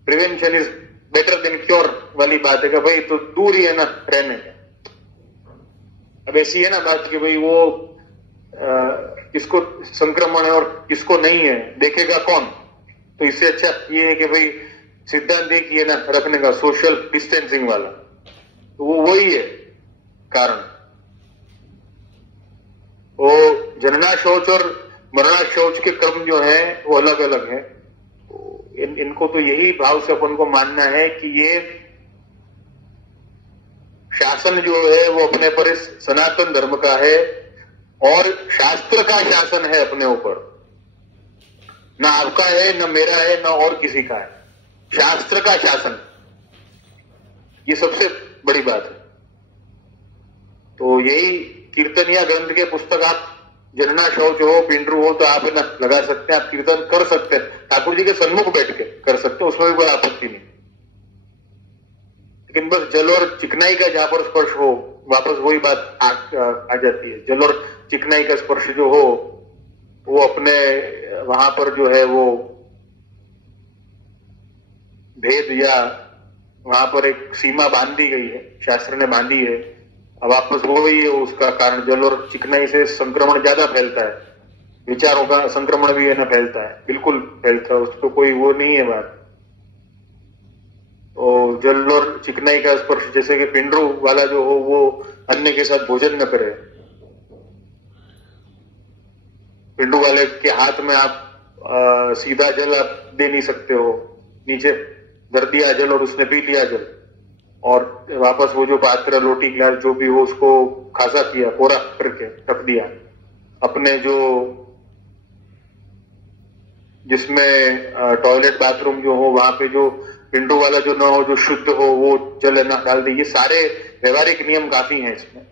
prevention is better than cure वाली बात है कि भाई तो दूर ही है ना रहने का। अब ऐसी है ना बात कि भाई वो किसको संक्रमण है और किसको नहीं है देखेगा कौन। तो इससे अच्छा ये है कि भाई सिद्धांत एक ही है ना रखने का, सोशल डिस्टेंसिंग वाला। तो वो वही है कारण। वो जनना शौच और मरना शौच के क्रम जो है वो अलग अलग है। इनको तो यही भाव से अपन को मानना है कि ये शासन जो है वो अपने पर इस सनातन धर्म का है और शास्त्र का शासन है अपने ऊपर। ना आपका है, ना मेरा है, ना और किसी का है, शास्त्र का शासन। ये सबसे बड़ी बात है। तो यही कीर्तनिया ग्रंथ के पुस्तक आप जनना शौच हो, पिंडरू हो, तो आप ना लगा सकते हैं, आप कीर्तन कर सकते हैं, ठाकुर जी के सन्मुख बैठ के कर सकते हैं, उसमें भी कोई आपत्ति नहीं। लेकिन बस जल और चिकनाई का जहां पर स्पर्श हो, वापस वही बात आ जाती है। जल और चिकनाई का स्पर्श जो हो वो अपने वहां पर जो है वो भेद या वहां पर एक सीमा बांधी गई है, शास्त्र ने बांधी है। अब वापस वो ही है उसका कारण। जल और चिकनाई से संक्रमण ज्यादा फैलता है, विचारों का संक्रमण भी है ना फैलता है, बिल्कुल फैलता है, उसको कोई वो नहीं है बात। तो जल और चिकनाई का स्पर्श, जैसे कि पिंडरू वाला जो हो वो अन्य के साथ भोजन न करे। पिंडू वाले के हाथ में आप सीधा जल आप दे नहीं सकते हो, नीचे धर दिया जल और उसने पी लिया जल, और वापस वो जो पात्र रोटी गिलास जो भी हो उसको खासा किया, कोरा करके रख दिया। अपने जो जिसमें टॉयलेट बाथरूम जो हो वहां पे जो विंडो वाला जो ना हो, जो शुद्ध हो वो जल ना डाल दे। ये सारे व्यवहारिक नियम काफी हैं इसमें।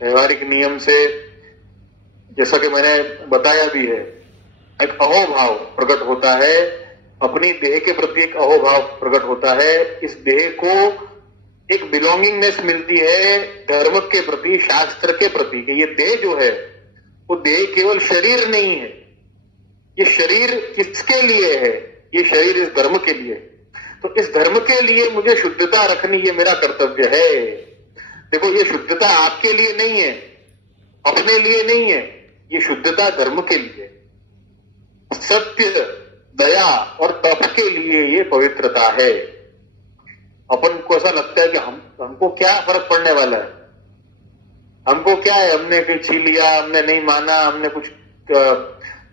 व्यवहारिक नियम से जैसा कि मैंने बताया भी है, एक अहोभाव प्रकट होता है, अपनी देह के प्रति एक अहोभाव प्रकट होता है। इस देह को एक बिलोंगिंगनेस मिलती है धर्म के प्रति, शास्त्र के प्रति, कि ये देह जो है वो देह केवल शरीर नहीं है। ये शरीर किसके लिए है? ये शरीर इस धर्म के लिए। तो इस धर्म के लिए मुझे शुद्धता रखनी, ये मेरा कर्तव्य है। देखो, ये शुद्धता आपके लिए नहीं है, अपने लिए नहीं है, ये शुद्धता धर्म के लिए, सत्य, दया और तप के लिए ये पवित्रता है। अपन को ऐसा लगता है कि हमको क्या फर्क पड़ने वाला है, हमको क्या है, हमने कुछ छीन लिया, हमने नहीं माना, हमने कुछ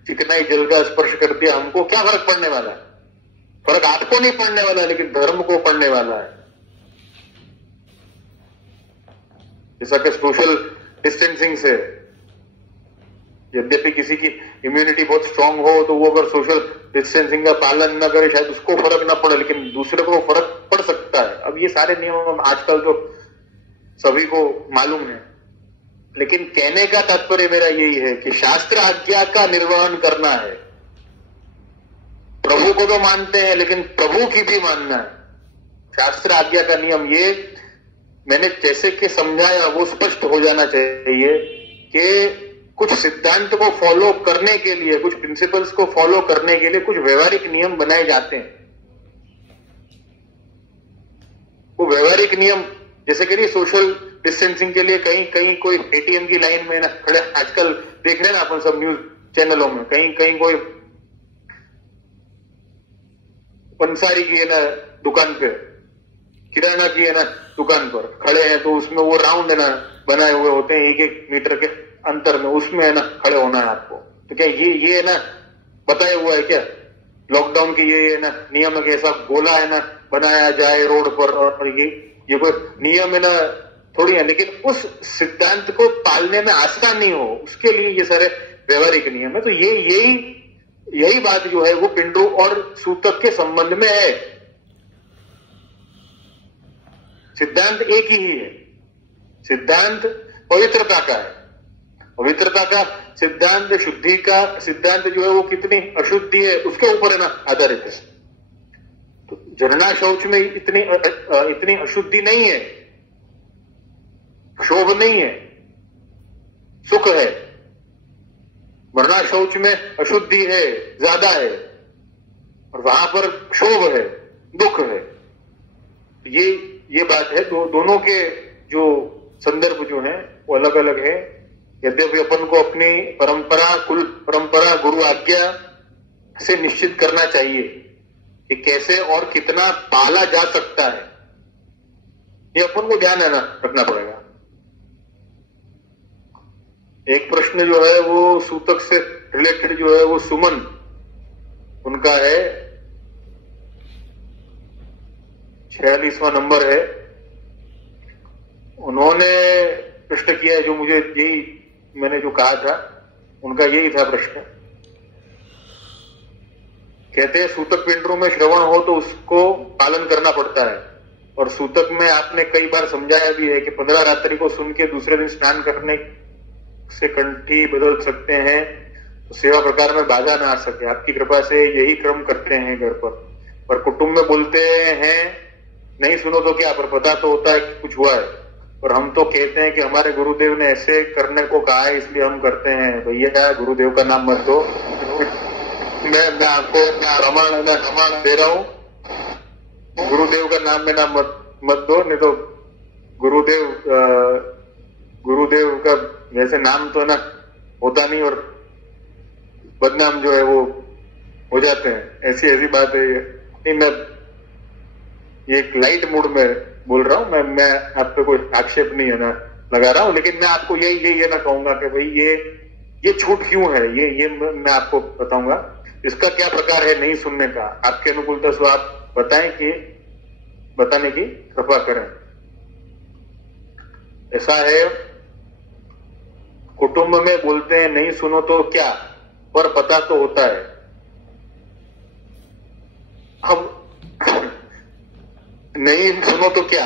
चिकनाई जल का स्पर्श कर दिया, हमको क्या फर्क पड़ने वाला है? फर्क आपको नहीं पड़ने वाला, लेकिन धर्म को पड़ने वाला है। जैसा कि सोशल डिस्टेंसिंग से, यद्यपि किसी की इम्यूनिटी बहुत स्ट्रांग हो तो वो अगर सोशल डिस्टेंसिंग का पालन न करे शायद उसको फर्क ना पड़े, लेकिन दूसरे को फर्क पड़ सकता है। अब ये सारे नियम आजकल तो सभी को मालूम है, लेकिन कहने का तात्पर्य मेरा यही है कि शास्त्र आज्ञा का निर्वहन करना है। प्रभु को तो मानते हैं, लेकिन प्रभु की भी मानना है। शास्त्र आज्ञा का नियम ये मैंने जैसे कि समझाया वो स्पष्ट हो जाना चाहिए कि कुछ सिद्धांत को फॉलो करने के लिए, कुछ प्रिंसिपल्स को फॉलो करने के लिए कुछ व्यवहारिक नियम बनाए जाते हैं। वो व्यवहारिक नियम जैसे कि सोशल डिस्टेंसिंग के लिए कहीं कहीं कोई एटीएम की लाइन में ना खड़े, आजकल देख रहे हैं ना अपन सब न्यूज चैनलों में, कहीं कहीं कोई पंसारी की है ना दुकान पे, किराना की है ना दुकान पर खड़े हैं, तो उसमें वो राउंड है ना बनाए हुए होते हैं 1-1 मीटर के अंतर में, उसमें है ना खड़े होना है आपको। तो क्या ये है ना बताया हुआ है क्या लॉकडाउन की ये ना नियम है कि ऐसा गोला है ना बनाया जाए रोड पर, और ये कोई नियम है ना थोड़ी है, लेकिन उस सिद्धांत को पालने में आसान नहीं हो उसके लिए ये सारे व्यवहारिक नियम है। तो यही बात जो है वो पिंडु और सूतक के संबंध में है। सिद्धांत एक ही है, सिद्धांत पवित्रता का है। पवित्रता का सिद्धांत, शुद्धि का सिद्धांत जो है वो कितनी अशुद्धि है उसके ऊपर है ना आधारित है। तो झरना शौच में इतनी अशुद्धि नहीं है, क्षोभ नहीं है, सुख है। मरना शौच में अशुद्धि है, ज्यादा है, और वहां पर क्षोभ है, दुख है। ये बात है। दोनों के जो संदर्भ जो है वो अलग अलग है। यद्यपि अपन को अपनी परंपरा, कुल परंपरा, गुरु आज्ञा से निश्चित करना चाहिए कि कैसे और कितना पाला जा सकता है, ये अपन को ध्यान रखना पड़ेगा। एक प्रश्न जो है वो सूतक से रिलेटेड जो है वो सुमन उनका है, 46वां नंबर है। उन्होंने प्रश्न किया है जो मुझे यही मैंने जो कहा था उनका यही था प्रश्न। कहते हैं सूतक पिंडों में श्रवण हो तो उसको पालन करना पड़ता है, और सूतक में आपने कई बार समझाया भी है कि 15 रात्रि को सुन के दूसरे दिन स्नान करने से कंठी बदल सकते हैं तो सेवा प्रकार में बाधा ना आ सके। आपकी कृपा से यही क्रम करते हैं घर पर कुटुंब में बोलते हैं नहीं सुनो तो क्या, पर पता तो होता है कि कुछ हुआ है। और हम तो कहते हैं कि हमारे गुरुदेव ने ऐसे करने को कहा है इसलिए हम करते हैं। भैया गुरुदेव का नाम मत दो, मैं आपको प्रमाण दे रहा हूं, गुरुदेव का नाम में नाम मत दो, नहीं तो गुरुदेव का वैसे नाम तो ना होता नहीं और बदनाम जो है वो हो जाते हैं। ऐसी बात है। नहीं, मैं ये एक लाइट मूड में बोल रहा हूं, मैं आप पे कोई आक्षेप नहीं है ना लगा रहा हूं, लेकिन मैं आपको यही ना कहूंगा कि भाई ये छूट क्यों है, ये मैं आपको बताऊंगा। इसका क्या प्रकार है नहीं सुनने का, आपके अनुकूलता से आप बताने की कृपा करें। ऐसा है, कुटुंब में बोलते हैं नहीं सुनो तो क्या, पर पता तो होता है। नहीं सुनो तो क्या,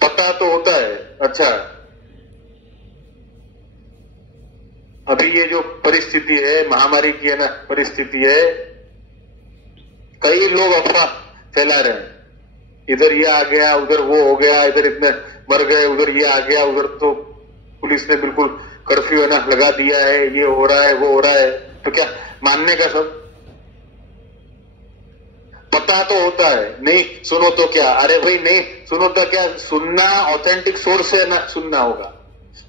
पता तो होता है। अच्छा, अभी ये जो परिस्थिति है, महामारी की है ना परिस्थिति है, कई लोग अफवाह फैला रहे हैं, इधर ये आ गया, उधर वो हो गया, इधर इतने मर गए, उधर ये आ गया, उधर तो पुलिस ने बिल्कुल कर्फ्यू है ना लगा दिया है, ये हो रहा है वो हो रहा है। तो क्या मानने का सब? पता तो होता है, नहीं सुनो तो क्या? अरे भाई नहीं सुनो तो क्या, सुनना ऑथेंटिक सोर्स है ना, सुनना होगा।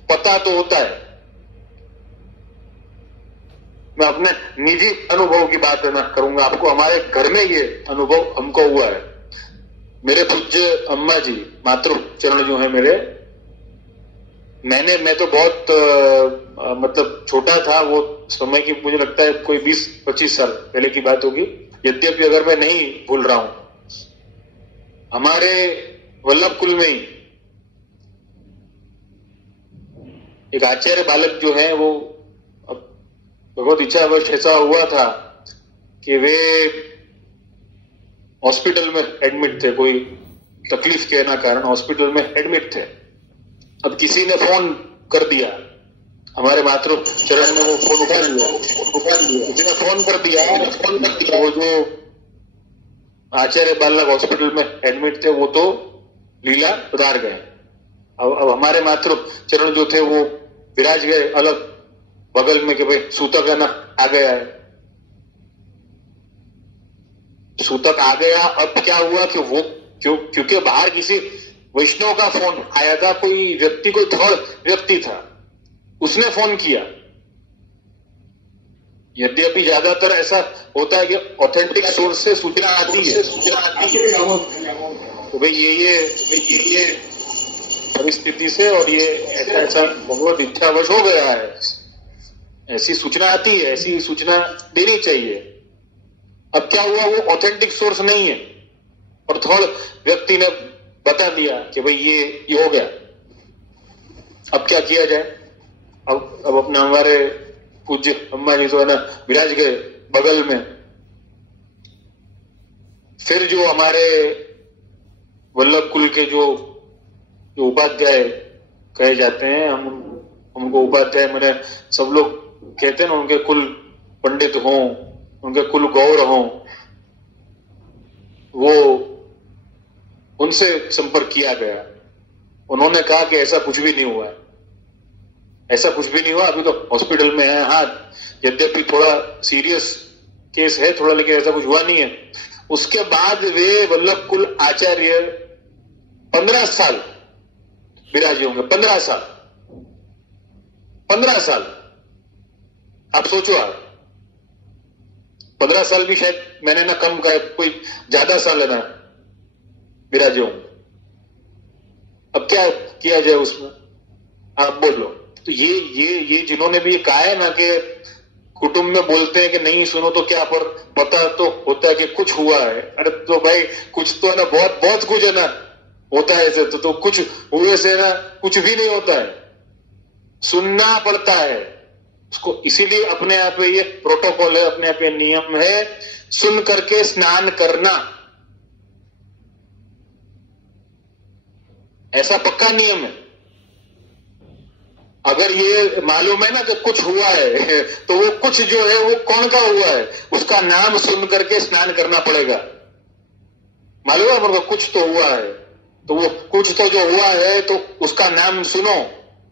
पता तो होता है। मैं अपने निजी अनुभव की बात है ना करूंगा आपको। हमारे घर में ये अनुभव हमको हुआ है। मेरे पूज्य अम्मा जी मातृ चरण जो है मेरे, मैं तो बहुत मतलब छोटा था वो समय की, मुझे लगता है कोई 20-25 साल पहले की बात होगी, यद्यपि अगर मैं नहीं भूल रहा हूं, हमारे वल्लभ कुल में ही एक आचार्य बालक जो है वो भगवत इच्छावश ऐसा हुआ था कि वे हॉस्पिटल में एडमिट थे, कोई तकलीफ के ना कारण हॉस्पिटल में एडमिट थे। अब किसी ने फोन कर दिया, हमारे मातृ चरण ने वो फोन उठा लिया, किसी ने फोन कर दिया, वो जो आचार्य बालक हॉस्पिटल में एडमिट थे वो तो लीला पधार गए। अब हमारे मातृ चरण जो थे वो विराज गए अलग बगल में कि भाई सूतक है ना आ गया है। सूतक आ गया। अब क्या हुआ कि वो क्योंकि बाहर किसी वैष्णव का फोन आया था, कोई व्यक्ति, कोई थर्ड व्यक्ति था, उसने फोन किया। यद्यपि ज्यादातर ऐसा होता है कि ऑथेंटिक सोर्स से सूचना आती है तो भाई ये परिस्थिति से और ये ऐसा भगवत इच्छावश हो गया है, ऐसी सूचना आती है, ऐसी सूचना देनी चाहिए। अब क्या हुआ, वो ऑथेंटिक सोर्स नहीं है और थर्ड व्यक्ति ने बता दिया कि भाई ये हो गया। अब क्या किया जाए? अब अपने हमारे पूज्य अम्मा जी तो है ना विराज गए बगल में। फिर जो हमारे वल्लभ कुल के जो उपाध्याय कहे जाते हैं, हम उनको उपाध्याय मैंने सब लोग कहते हैं ना, उनके कुल पंडित हों, उनके कुल गौर हों, वो उनसे संपर्क किया गया। उन्होंने कहा कि ऐसा कुछ भी नहीं हुआ है, ऐसा कुछ भी नहीं हुआ, अभी तो हॉस्पिटल में है। हाँ, यद्यपि थोड़ा सीरियस केस है थोड़ा, लेकिन ऐसा कुछ हुआ नहीं है। उसके बाद वे वल्लभ कुल आचार्य 15 साल विराजे होंगे। 15 साल आप सोचो, आप 15 साल भी शायद मैंने ना कम कहा, कोई ज्यादा साल है ना विराजे होंगे। अब क्या किया जाए उसमें, आप बोलो। तो ये जिन्होंने भी कहा है ना कि कुटुंब में बोलते हैं कि नहीं सुनो तो क्या, पर पता तो होता है कि कुछ हुआ है। अरे तो भाई कुछ तो है ना, बहुत कुछ है ना होता है ऐसे, तो कुछ हुए से ना कुछ भी नहीं होता है, सुनना पड़ता है उसको। इसीलिए अपने आप में ये प्रोटोकॉल है, अपने आप ये नियम है, सुन करके स्नान करना, ऐसा पक्का नियम है। अगर ये मालूम है ना कि कुछ हुआ है, तो वो कुछ जो है वो कौन का हुआ है, उसका नाम सुन करके स्नान करना पड़ेगा। मालूम है मतलब कुछ तो हुआ है, तो वो कुछ तो जो हुआ है तो उसका नाम सुनो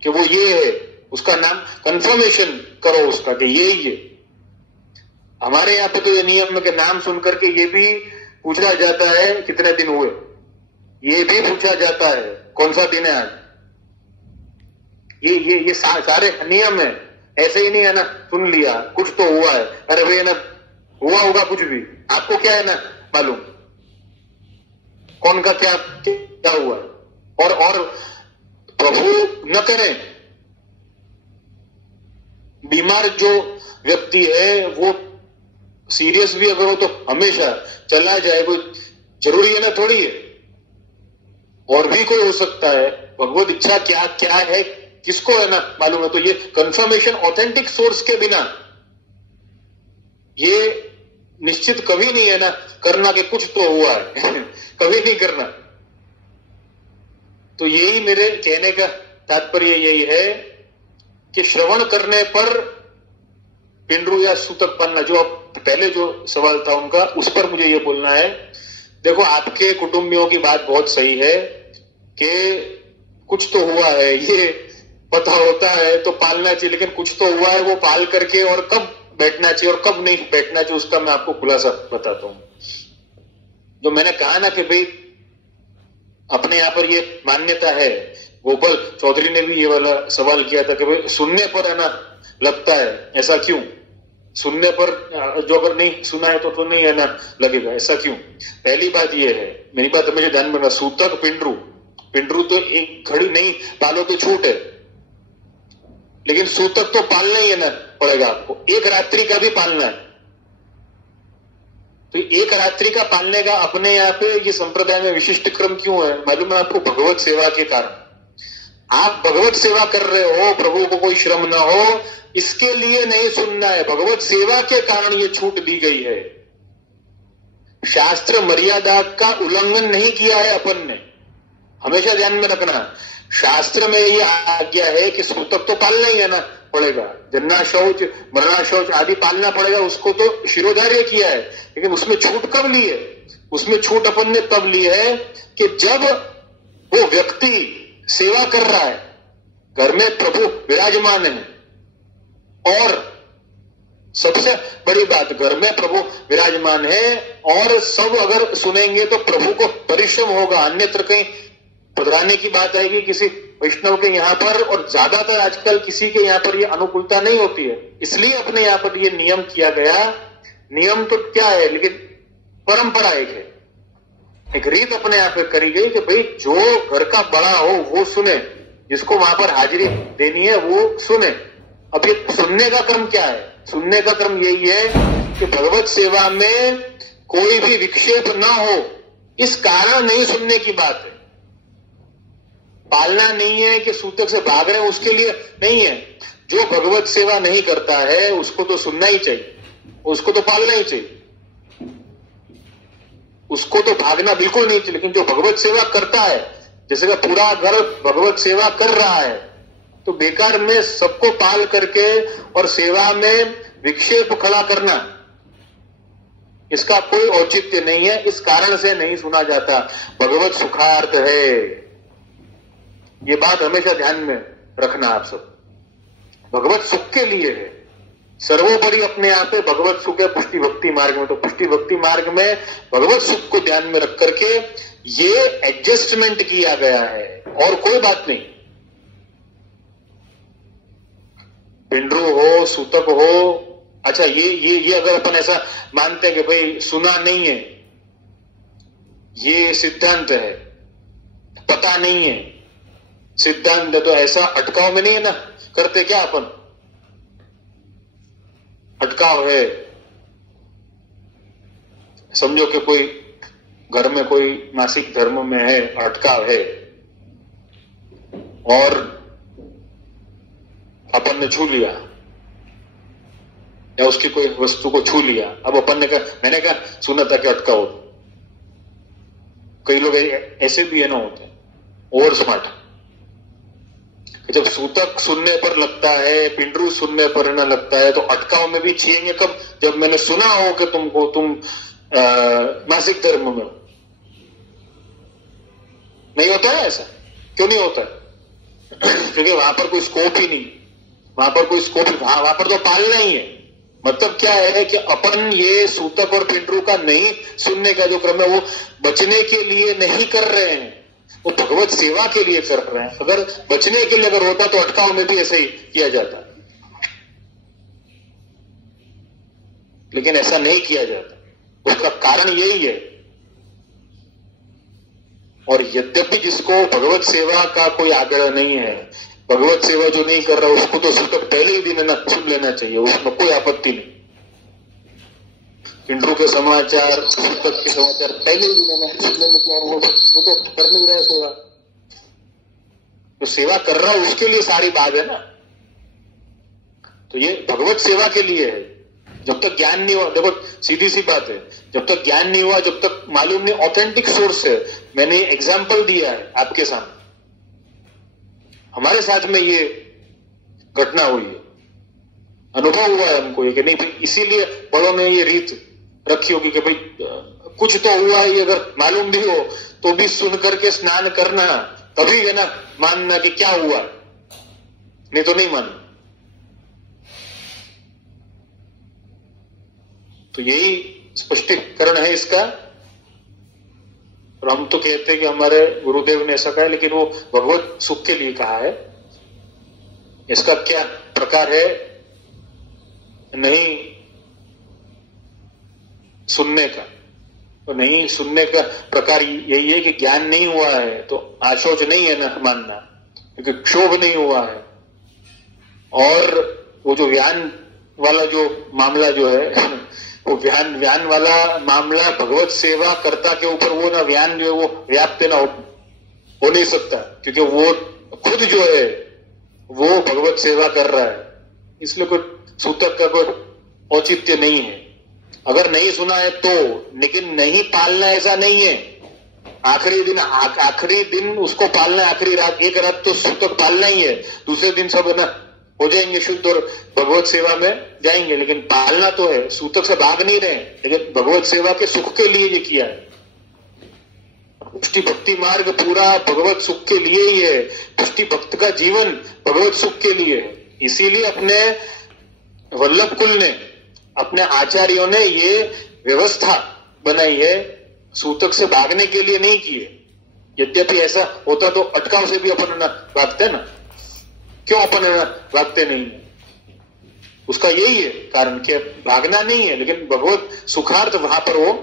कि वो ये है, उसका नाम कंफर्मेशन करो उसका कि ये ही है। हमारे यहाँ पे तो ये नियम है कि नाम सुन करके ये भी पूछा जाता है कितने दिन हुए, ये भी पूछा जाता है कौन सा दिन है आज। ये सारे नियम है, ऐसे ही नहीं है ना सुन लिया कुछ तो हुआ है। अरे भाई ना हुआ होगा कुछ भी, आपको क्या है ना मालूम कौन का क्या हुआ। और प्रभु न करे, बीमार जो व्यक्ति है वो सीरियस भी अगर हो तो हमेशा चला जाए, कोई जरूरी है ना थोड़ी है, और भी कोई हो सकता है। भगवत इच्छा क्या क्या है किसको है ना मालूम है। तो ये कंफर्मेशन ऑथेंटिक सोर्स के बिना ये निश्चित कभी नहीं है ना करना कि कुछ तो हुआ है कभी नहीं करना। तो यही मेरे कहने का तात्पर्य यही है कि श्रवण करने पर पिंडरू या सूतक पालना, जो अब पहले जो सवाल था उनका, उस पर मुझे ये बोलना है। देखो, आपके कुटुंबियों की बात बहुत सही है कि कुछ तो हुआ है, ये पता होता है तो पालना चाहिए, लेकिन कुछ तो हुआ है, वो पाल करके और कब बैठना चाहिए और कब नहीं बैठना चाहिए, उसका मैं आपको खुलासा बताता हूं। जो मैंने कहा ना कि भाई अपने यहां पर ये मान्यता है, गोपाल चौधरी ने भी ये वाला सवाल किया था कि भाई सुनने पर है ना लगता है, ऐसा क्यों? सुनने पर जो अगर नहीं सुना है तो नहीं है ना लगेगा, ऐसा क्यों? पहली बात ये है, मेरी बात हमेशा ध्यान में रखना, सूतक पिंडरू तो एक घड़ी नहीं पालो तो छूट है, लेकिन सूतक तो पालना ही है ना पड़ेगा आपको, एक रात्रि का भी पालना है। तो एक रात्रि का पालने का अपने यहां पे ये संप्रदाय में विशिष्ट क्रम क्यों है? मालूम है आपको? भगवत सेवा के कारण। आप भगवत सेवा कर रहे हो, प्रभु को कोई श्रम ना हो, इसके लिए नहीं सुनना है, भगवत सेवा के कारण ये छूट दी गई है। शास्त्र मर्यादा का उल्लंघन नहीं किया है अपन ने, हमेशा ध्यान में रखना। शास्त्र में ये आज्ञा है कि सूतक तो पालना ही है ना पड़ेगा, जन्ना शौच मरना शौच आदि पालना पड़ेगा, उसको तो शिरोधार्य किया है। लेकिन उसमें छूट कब ली है? उसमें छूट अपन ने तब ली है कि जब वो व्यक्ति सेवा कर रहा है, घर में प्रभु विराजमान है, और सबसे बड़ी बात, घर में प्रभु विराजमान है और सब अगर सुनेंगे तो प्रभु को परिश्रम होगा, अन्यत्र कहीं पधराने की बात आएगी किसी वैष्णव के यहां पर, और ज्यादातर आजकल किसी के यहां पर यह अनुकूलता नहीं होती है, इसलिए अपने यहां पर यह नियम किया गया। नियम तो क्या है, लेकिन परंपरा एक है, एक रीत अपने यहां पर करी गई कि भाई जो घर का बड़ा हो वो सुने, जिसको वहां पर हाजिरी देनी है वो सुने। अब ये सुनने का क्रम क्या है? सुनने का क्रम यही है कि भगवत सेवा में कोई भी विक्षेप ना हो, इस कारण नहीं सुनने की बात है। पालना नहीं है कि सूतक से भाग रहे हैं, उसके लिए नहीं है। जो भगवत सेवा नहीं करता है उसको तो सुनना ही चाहिए, उसको तो पालना ही चाहिए, उसको तो भागना बिल्कुल नहीं चाहिए। लेकिन जो भगवत सेवा करता है, जैसे कि पूरा घर भगवत सेवा कर रहा है, तो बेकार में सबको पाल करके और सेवा में विक्षेप खड़ा करना, इसका कोई औचित्य नहीं है, इस कारण से नहीं सुना जाता। भगवत सुखार्थ है, ये बात हमेशा ध्यान में रखना आप सब, भगवत सुख के लिए है। सर्वोपरि अपने यहां पे भगवत सुख है पुष्टि भक्ति मार्ग में, तो पुष्टि भक्ति मार्ग में भगवत सुख को ध्यान में रख करके ये एडजस्टमेंट किया गया है, और कोई बात नहीं। पिंडरू हो, सूतक हो, अच्छा ये अगर अपन ऐसा मानते हैं कि भाई सुना नहीं है, ये सिद्धांत है, पता नहीं है सिद्धांत है, तो ऐसा अटकाव में नहीं है ना, करते क्या अपन? अटकाव है, समझो कि कोई घर में कोई मासिक धर्म में है, अटकाव है, और अपन ने छू लिया या उसकी कोई वस्तु को छू लिया। अब अपन ने कहा, मैंने कहा सुना था कि अटकाव। कई लोग ऐसे भी है ना, होते ओवर स्मार्ट, जब सूतक सुनने पर लगता है, पिंडरू सुनने पर ना लगता है, तो अटकाव में भी छीएंगे कब? जब मैंने सुना हो कि तुम मासिक धर्म में हो। नहीं होता है ऐसा? क्यों नहीं होता है? क्योंकि वहां पर कोई स्कोप ही नहीं, वहां पर कोई स्कोप, वहां पर तो पालना ही है। मतलब क्या है कि अपन ये सूतक और पिंडरू का नहीं सुनने का जो क्रम है, वो बचने के लिए नहीं कर रहे हैं, वो भगवत सेवा के लिए कर रहे हैं। अगर बचने के लिए अगर होता तो अटकाव में भी ऐसे ही किया जाता, लेकिन ऐसा नहीं किया जाता। उसका कारण यही है। और यद्यपि जिसको भगवत सेवा का कोई आग्रह नहीं है, भगवत सेवा जो नहीं कर रहा, उसको तो सूतक पहले ही दिन ना सुन लेना चाहिए, उसमें कोई आपत्ति नहीं। पिंडरू के समाचार, सूतक के समाचार पहले ही दिन सुन लेने की, वो तो कर नहीं रहा सेवा, तो सेवा कर रहा है उसके लिए सारी बात है ना। तो ये भगवत सेवा के लिए है। जब तक ज्ञान नहीं हुआ, देखो सीधी सी बात है, जब तक ज्ञान नहीं हुआ, जब तक मालूम नहीं ऑथेंटिक सोर्स है। मैंने एग्जाम्पल दिया है आपके सामने, हमारे साथ में ये घटना हुई है, अनुभव हुआ है हमको ये कि नहीं भाई, इसीलिए बड़ों ने ये रीत रखी होगी कि भाई कुछ तो हुआ है, ये अगर मालूम भी हो तो भी सुन करके स्नान करना, तभी है ना मानना कि क्या हुआ, नहीं तो नहीं मानना। तो यही स्पष्टीकरण है इसका। और हम तो कहते हैं कि हमारे गुरुदेव ने ऐसा कहा है, लेकिन वो भगवत सुख के लिए कहा है। इसका क्या प्रकार है नहीं सुनने का, तो नहीं सुनने का प्रकार यही है कि ज्ञान नहीं हुआ है तो आशोच नहीं है ना मानना, क्योंकि क्षोभ नहीं हुआ है। और वो जो व्यान वाला जो मामला जो है वो व्यान वाला मामला भगवत सेवा कर्ता के ऊपर वो ना व्यान जो है वो व्याप्त ना हो नहीं सकता, क्योंकि वो खुद जो है वो भगवत सेवा कर रहा है, इसलिए कोई सूतक का कोई औचित्य नहीं है। अगर नहीं सुना है तो, लेकिन नहीं पालना ऐसा नहीं है। आखिरी दिन उसको पालना, आखिरी रात, एक रात तो सूतक पालना ही है, दूसरे दिन सब है ना हो जाएंगे शुद्ध और भगवत सेवा में जाएंगे, लेकिन पालना तो है। सूतक से भाग नहीं रहे, लेकिन भगवत सेवा के सुख के लिए ये किया है। पुष्टि भक्ति मार्ग पूरा भगवत सुख के लिए ही है, पुष्टि भक्त का जीवन भगवत सुख के लिए है। इसीलिए अपने वल्लभ कुल ने, अपने आचार्यों ने ये व्यवस्था बनाई है, सूतक से भागने के लिए नहीं की है। यद्यपि ऐसा होता तो अटकाव से भी अपन ना भागते ना, क्यों अपन भागते नहीं? उसका यही है कारण कि भागना नहीं है, लेकिन भगवत सुखार्थ वहां पर वो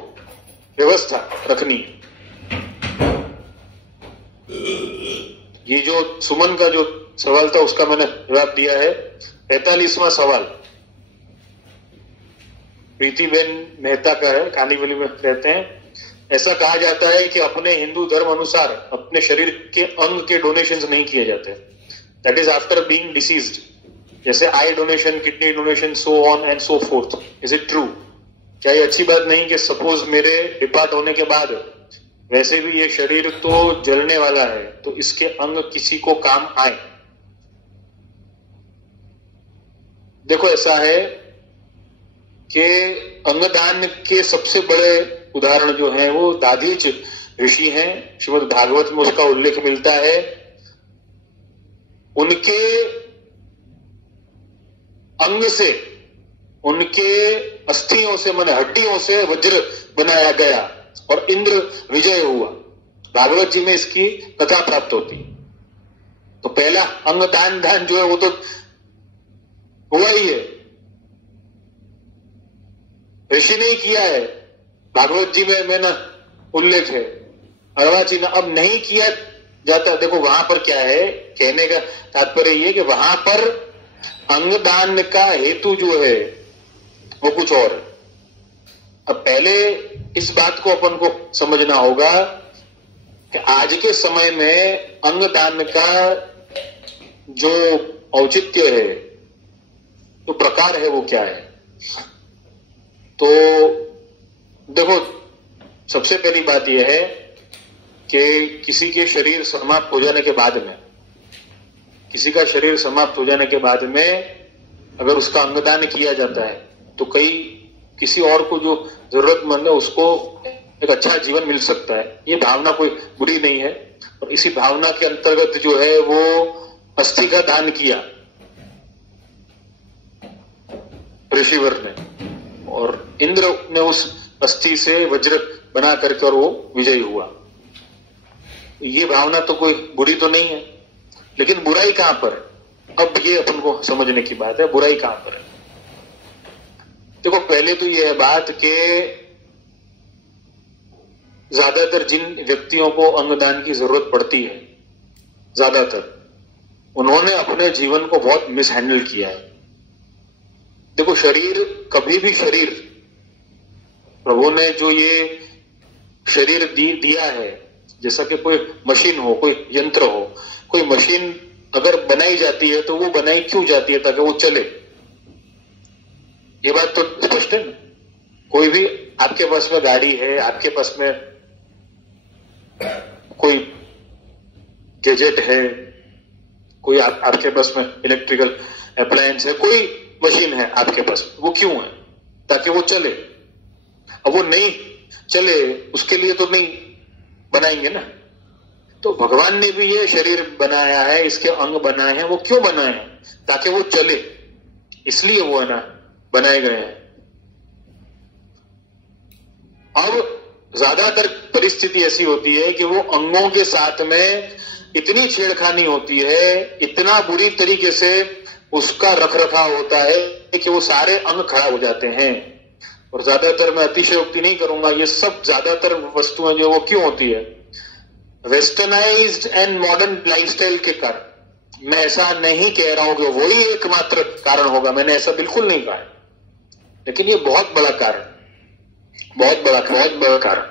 व्यवस्था रखनी है। ये जो सुमन का जो सवाल था उसका मैंने जवाब दिया है। 45वां सवाल प्रीतिबेन मेहता का है, कानीवली में रहते हैं। ऐसा कहा जाता है कि अपने हिंदू धर्म अनुसार अपने शरीर के अंग के डोनेशंस नहीं किए जाते, that is after being deceased, जैसे eye donation, kidney donation, so on and so forth. Is it true? क्या ये अच्छी बात नहीं कि सपोज मेरे डिपार्ट होने के बाद वैसे भी ये शरीर तो जलने वाला है, तो इसके अंग किसी को काम आए? देखो ऐसा है कि अंगदान के सबसे बड़े उदाहरण जो है वो दाधीच ऋषि हैं। श्रीमद् भागवत में उसका उल्लेख मिलता है। उनके अंग से, उनके अस्थियों से, माने हड्डियों से वज्र बनाया गया और इंद्र विजय हुआ। भागवत जी में इसकी कथा प्राप्त होती। तो पहला अंगदान दान जो है वो तो हुआ ही है, ऋषि ने किया है। भागवत जी में ना उल्लेख है, अर्वाचीन अब नहीं किया जाता। देखो वहां पर क्या है, कहने का तात्पर्य ये कि वहां पर अंगदान का हेतु जो है वो कुछ और है। अब पहले इस बात को अपन को समझना होगा कि आज के समय में अंगदान का जो औचित्य है, तो प्रकार है, वो क्या है। तो देखो सबसे पहली बात यह है कि किसी के शरीर समाप्त हो जाने के बाद में, किसी का शरीर समाप्त हो जाने के बाद में अगर उसका अंगदान किया जाता है तो किसी और को जो जरूरतमंद है उसको एक अच्छा जीवन मिल सकता है। ये भावना कोई बुरी नहीं है। और इसी भावना के अंतर्गत जो है वो अस्थि का दान किया ऋषिवर ने, और इंद्र ने उस अस्थि से वज्र बना करके और वो विजयी हुआ। ये भावना तो कोई बुरी तो नहीं है, लेकिन बुराई कहां पर है? अब ये अपन को समझने की बात है, बुराई कहां पर है। देखो पहले तो यह है बात कि ज्यादातर जिन व्यक्तियों को अंगदान की जरूरत पड़ती है, ज्यादातर उन्होंने अपने जीवन को बहुत मिसहैंडल किया है। देखो शरीर, कभी भी शरीर, प्रभु ने जो ये शरीर दिया है, जैसा कि कोई मशीन हो, कोई यंत्र हो, कोई मशीन अगर बनाई जाती है तो वो बनाई क्यों जाती है? ताकि वो चले। ये बात तो स्पष्ट है ना। कोई भी आपके पास में गाड़ी है, आपके पास में कोई गैजेट है, कोई आपके पास में इलेक्ट्रिकल अप्लायंस है, कोई मशीन है आपके पास, वो क्यों है? ताकि वो चले। अब वो नहीं चले उसके लिए तो नहीं बनाएंगे ना। तो भगवान ने भी ये शरीर बनाया है, इसके अंग बनाए हैं, वो क्यों बनाए हैं? ताकि वो चले, इसलिए वो है ना बनाए गए हैं। अब ज्यादातर परिस्थिति ऐसी होती है कि वो अंगों के साथ में इतनी छेड़खानी होती है, इतना बुरी तरीके से उसका रखरखाव होता है कि वो सारे अंग खराब हो जाते हैं। और ज्यादातर, मैं अतिशयोक्ति नहीं करूंगा, ये सब ज्यादातर वस्तुएं जो वो क्यों होती है? वेस्टर्नाइज्ड एंड मॉडर्न लाइफस्टाइल के कारण। मैं ऐसा नहीं कह रहा हूं कि वही एकमात्र कारण होगा, मैंने ऐसा बिल्कुल नहीं कहा है, लेकिन ये बहुत बड़ा कारण, बहुत बड़ा कारण।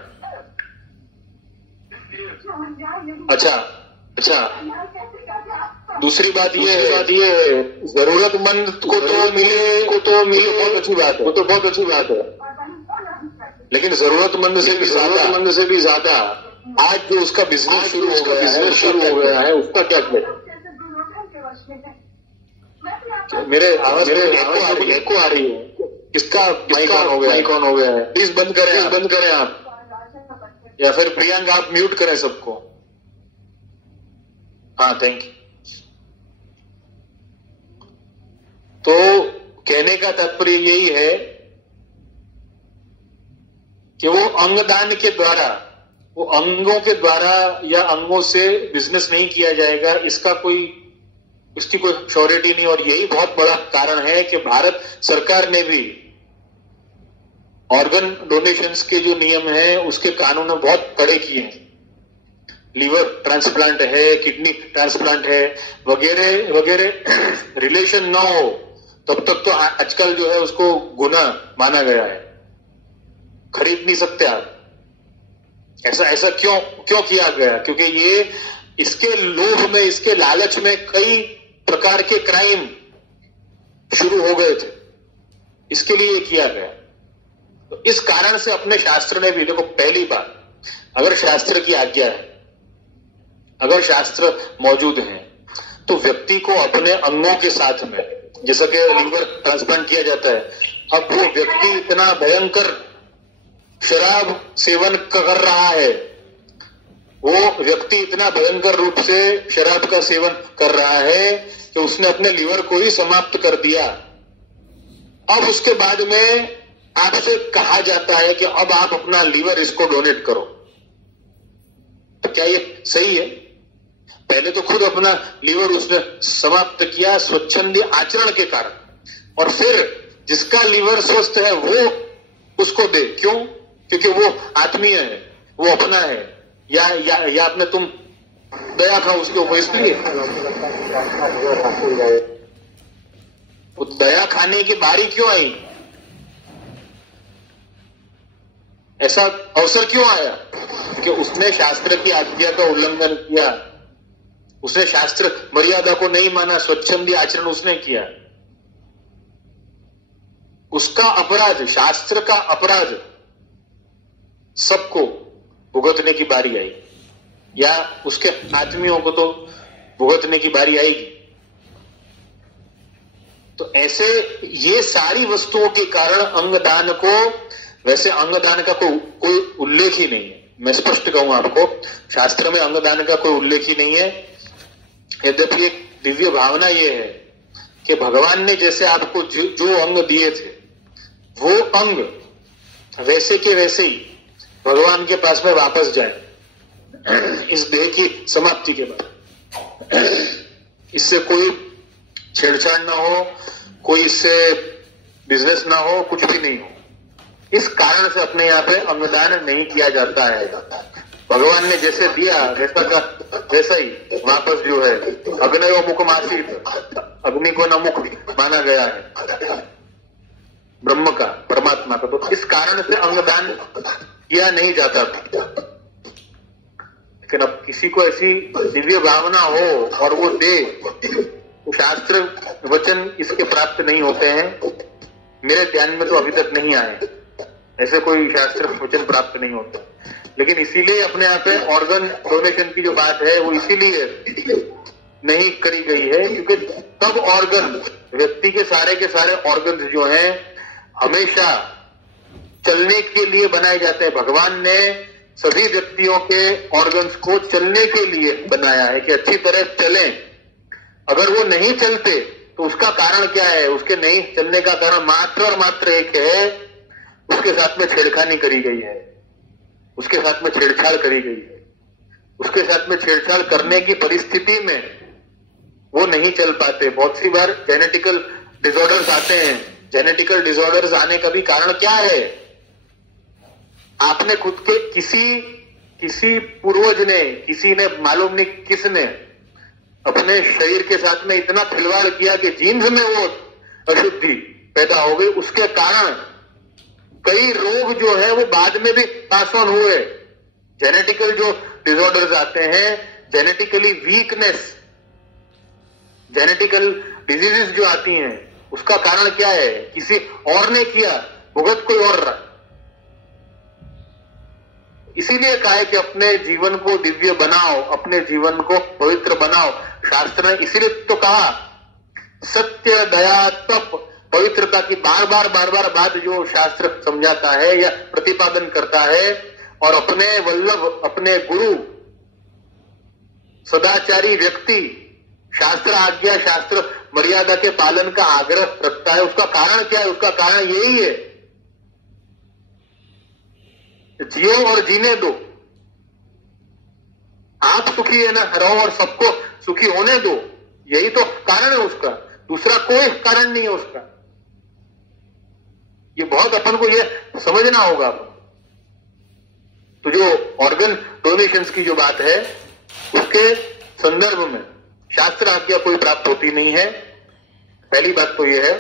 अच्छा, दूसरी बात ये है, जरूरतमंद को तो मिले बहुत अच्छी बात है, वो तो बहुत अच्छी बात है, लेकिन जरूरतमंद से भी ज्यादा आज जो उसका बिजनेस शुरू हो गया है उसका क्या किया? मेरे आवाज एको आ रही है। किसका माइक ऑन हो गया है? प्लीज बंद करें आप, या फिर प्रियंका आप म्यूट करें सबको। हाँ, थैंक यू। तो कहने का तात्पर्य यही है कि वो अंगदान के द्वारा, वो अंगों के द्वारा या अंगों से बिजनेस नहीं किया जाएगा, उसकी कोई श्योरिटी नहीं। और यही बहुत बड़ा कारण है कि भारत सरकार ने भी ऑर्गन डोनेशंस के जो नियम हैं उसके कानून बहुत कड़े किए हैं। लीवर ट्रांसप्लांट है, किडनी ट्रांसप्लांट है, वगैरह वगैरह रिलेशन ना हो तब तक तो आजकल जो है उसको गुनाह माना गया है, खरीद नहीं सकते आप। ऐसा क्यों किया गया? क्योंकि ये इसके लोभ में, इसके लालच में कई प्रकार के क्राइम शुरू हो गए थे, इसके लिए किया गया। तो इस कारण से अपने शास्त्र ने भी, देखो पहली बात, अगर शास्त्र की आज्ञा है, अगर शास्त्र मौजूद है, तो व्यक्ति को अपने अंगों के साथ में, जैसा कि लीवर ट्रांसप्लांट किया जाता है, अब वो व्यक्ति इतना भयंकर शराब सेवन कर रहा है, वो व्यक्ति इतना भयंकर रूप से शराब का सेवन कर रहा है कि उसने अपने लीवर को ही समाप्त कर दिया। अब उसके बाद में आपसे कहा जाता है कि अब आप अपना लीवर इसको डोनेट करो, तो क्या ये सही है? पहले तो खुद अपना लीवर उसने समाप्त किया स्वच्छंदी आचरण के कारण, और फिर जिसका लीवर स्वस्थ है वो उसको दे। क्यों? क्योंकि वो आत्मीय है, वो अपना है, या अपने तुम दया खाओ उसके ऊपर, इसलिए वो दया खाने की बारी क्यों आई? ऐसा अवसर क्यों आया? कि उसने शास्त्र की आज्ञा का उल्लंघन किया, उसने शास्त्र मर्यादा को नहीं माना, स्वच्छंदी आचरण उसने किया, उसका अपराध, शास्त्र का अपराध सबको भुगतने की बारी आई, या उसके आत्मियों को तो भुगतने की बारी आएगी। तो ऐसे ये सारी वस्तुओं के कारण अंगदान को, वैसे अंगदान का कोई उल्लेख ही नहीं है, मैं स्पष्ट कहूं आपको, शास्त्र में अंगदान का कोई उल्लेख ही नहीं है। यद्यपि एक दिव्य भावना यह है कि भगवान ने जैसे आपको जो अंग दिए थे, वो अंग वैसे के वैसे ही भगवान के पास में वापस जाए इस देह की समाप्ति के बाद। इससे कोई छेड़छाड़ ना हो, कोई इससे बिजनेस ना हो, कुछ भी नहीं हो। इस कारण से अपने यहाँ पे अंगदान नहीं किया जाता है। भगवान ने जैसे दिया वैसा का वैसा ही वापस जो है, अग्नयो मुखमासीत, अग्नि को न मुख माना गया है ब्रह्म का, परमात्मा का। तो इस कारण से अंगदान किया नहीं जाता था। लेकिन अब किसी को ऐसी दिव्य भावना हो और वो दे, तो शास्त्र वचन इसके प्राप्त नहीं होते हैं। मेरे ध्यान में तो अभी तक नहीं आए, ऐसे कोई शास्त्र वचन प्राप्त नहीं होते। लेकिन इसीलिए अपने यहाँ पे ऑर्गन डोनेशन की जो बात है वो इसीलिए नहीं करी गई है, क्योंकि सब ऑर्गन, व्यक्ति के सारे ऑर्गन्स जो हैं हमेशा चलने के लिए बनाए जाते हैं। भगवान ने सभी व्यक्तियों के ऑर्गन्स को चलने के लिए बनाया है कि अच्छी तरह चलें। अगर वो नहीं चलते तो उसका कारण क्या है? उसके नहीं चलने का कारण मात्र और मात्र एक है, उसके साथ में छेड़खानी करी गई है, उसके साथ में छेड़छाड़ करी गई है। उसके साथ में छेड़छाड़ करने की परिस्थिति में वो नहीं चल पाते। बहुत सी बार जेनेटिकल डिसऑर्डर्स आते हैं। जेनेटिकल डिसऑर्डर्स आने का भी कारण क्या है? आपने खुद के किसी पूर्वज ने, किसी ने, मालूम नहीं किसने, अपने शरीर के साथ में इतना खिलवाड़ किया कि जीन्स में वो अशुद्धि पैदा हो गई। उसके कारण कई रोग जो है वो बाद में भी पास ऑन हुए। जेनेटिकल जो डिसऑर्डर्स आते हैं, जेनेटिकली वीकनेस, जेनेटिकल डिजीजेस जो आती हैं, उसका कारण क्या है? किसी और ने किया, भुगत कोई और रहा। इसीलिए कहा है कि अपने जीवन को दिव्य बनाओ, अपने जीवन को पवित्र बनाओ। शास्त्र ने इसीलिए तो कहा, सत्य, दया, तप, पवित्रता की बार बार बात जो शास्त्र समझाता है या प्रतिपादन करता है, और अपने वल्लभ, अपने गुरु, सदाचारी व्यक्ति शास्त्र आज्ञा, शास्त्र मर्यादा के पालन का आग्रह रखता है। उसका कारण क्या है? उसका कारण यही है, जियो और जीने दो। आप सुखी है ना, रहो और सबको सुखी होने दो। यही तो कारण है उसका, दूसरा कोई कारण नहीं है उसका। ये बहुत अपन को ये समझना होगा। तो जो ऑर्गन डोनेशंस की जो बात है, उसके संदर्भ में शास्त्र आज्ञा कोई प्राप्त होती नहीं है। पहली बात तो ये है।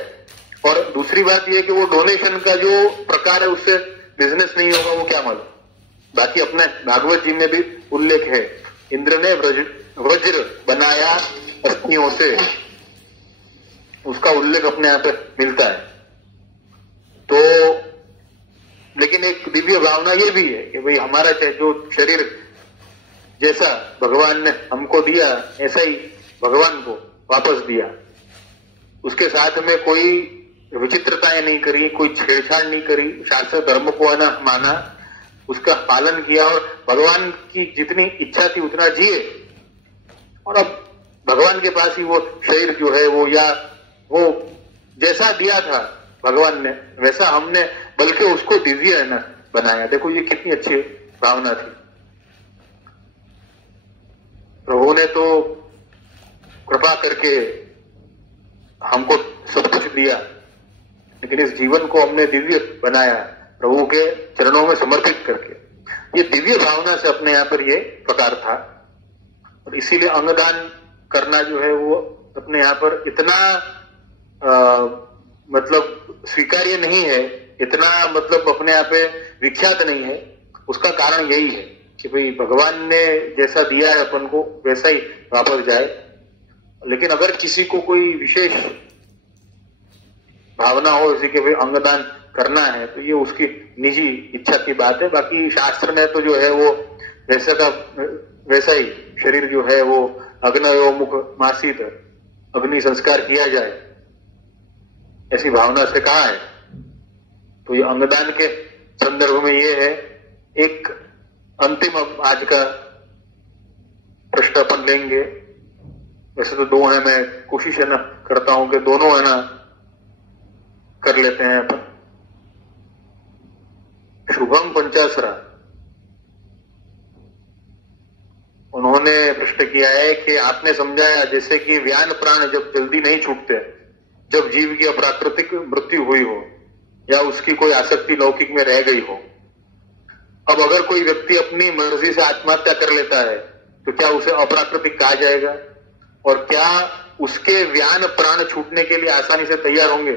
और दूसरी बात ये है कि वो डोनेशन का जो प्रकार है उससे बिजनेस नहीं होगा, वो क्या मालूम। बाकी अपने भागवत जी में भी उल्लेख है, इंद्र ने वज्र बनाया अस्थियों से, उसका उल्लेख अपने यहां पे मिलता है। तो लेकिन एक दिव्य भावना ये भी है कि भाई हमारा जो शरीर जैसा भगवान ने हमको दिया, ऐसा ही भगवान को वापस दिया। उसके साथ में कोई विचित्रताएं नहीं करी, कोई छेड़छाड़ नहीं करी, शास्त्र धर्म को आना माना, उसका पालन किया और भगवान की जितनी इच्छा थी उतना जिए। और अब भगवान के पास ही वो शरीर जो है वो, या वो जैसा दिया था भगवान ने वैसा हमने बल्कि उसको दिव्य है ना बनाया। देखो ये कितनी अच्छी भावना थी। प्रभु ने तो कृपा करके हमको सब कुछ दिया, लेकिन इस जीवन को हमने दिव्य बनाया प्रभु के चरणों में समर्पित करके। ये दिव्य भावना से अपने यहां पर ये प्रकार था। और इसीलिए अंगदान करना जो है वो अपने यहां पर इतना मतलब स्वीकार्य नहीं है, इतना मतलब अपने आप पे विख्यात नहीं है। उसका कारण यही है कि भाई भगवान ने जैसा दिया है अपन को वैसा ही वापस जाए। लेकिन अगर किसी को कोई विशेष भावना हो जैसे कि भाई अंगदान करना है, तो ये उसकी निजी इच्छा की बात है। बाकी शास्त्र ने तो जो है वो वैसा का वैसा ही शरीर जो है वो अग्नयो मुख मासित अग्नि संस्कार किया जाए, ऐसी भावना से कहा है। तो ये अंगदान के संदर्भ में ये है। एक अंतिम आज का प्रश्न अपन लेंगे। वैसे तो दो है, मैं कोशिश है ना करता हूं कि दोनों है ना कर लेते हैं अपन। शुभम पंचासरा, उन्होंने प्रश्न किया है कि आपने समझाया जैसे कि व्यान प्राण जब जल्दी नहीं छूटते, जब जीव की अप्राकृतिक मृत्यु हुई हो या उसकी कोई आसक्ति लौकिक में रह गई हो, अब अगर कोई व्यक्ति अपनी मर्जी से आत्महत्या कर लेता है तो क्या उसे अप्राकृतिक कहा जाएगा? और क्या उसके व्यान प्राण छूटने के लिए आसानी से तैयार होंगे?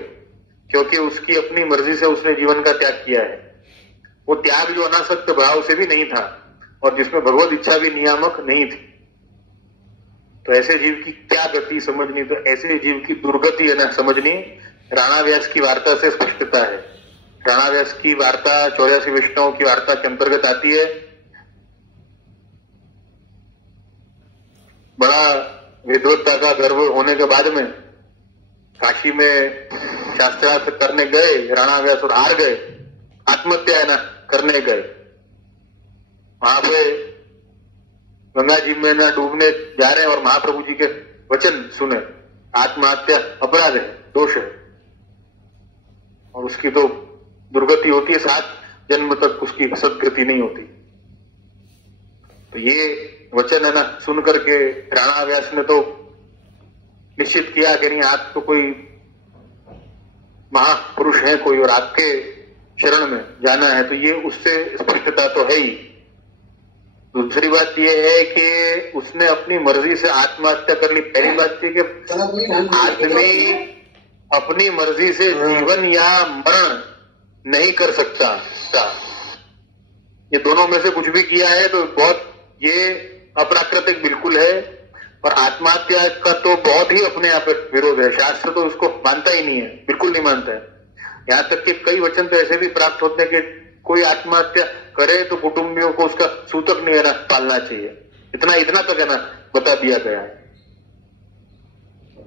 क्योंकि उसकी अपनी मर्जी से उसने जीवन का त्याग किया है। वो त्याग जो अनासक्त भाव से भी नहीं था और जिसमें भगवत इच्छा भी नियामक नहीं थी। तो ऐसे जीव की क्या गति समझनी, तो ऐसे जीव की दुर्गति है ना समझनी राणा व्यास की वार्ता से स्पष्टता है। राणा व्यास की वार्ता 84 वैष्णव की वार्ता के अंतर्गत आती है। बड़ा विद्वत्ता का गर्व होने के बाद में काशी में शास्त्रार्थ करने गए, राणा व्यास और हार गए, आत्महत्या है ना करने गए। वहां पे गंगा जी में ना डूबने जा रहे हैं और महाप्रभु जी के वचन सुने, आत्महत्या अपराध है, दोष है और उसकी तो दुर्गति होती है, 7 जन्म तक उसकी सदगति नहीं होती। तो ये वचन है ना सुन करके राणा व्यास ने तो निश्चित किया कि नहीं, आप तो कोई महापुरुष है कोई और आपके शरण में जाना है, तो ये उससे स्पष्टता तो है ही। दूसरी बात यह है कि उसने अपनी मर्जी से आत्महत्या कर ली। पहली बात थी कि आदमी अपनी मर्जी से जीवन या मरण नहीं कर सकता, ये दोनों में से कुछ भी किया है तो बहुत ये अप्राकृतिक बिल्कुल है। और आत्महत्या का तो बहुत ही अपने आप विरोध है, शास्त्र तो उसको मानता ही नहीं है, बिल्कुल नहीं मानता है। यहां तक कि कई वचन तो ऐसे भी प्राप्त होते हैं कि कोई आत्महत्या करे तो कुटुंबियों को उसका सूतक नहीं है ना पालना चाहिए, इतना तक है ना बता दिया गया है।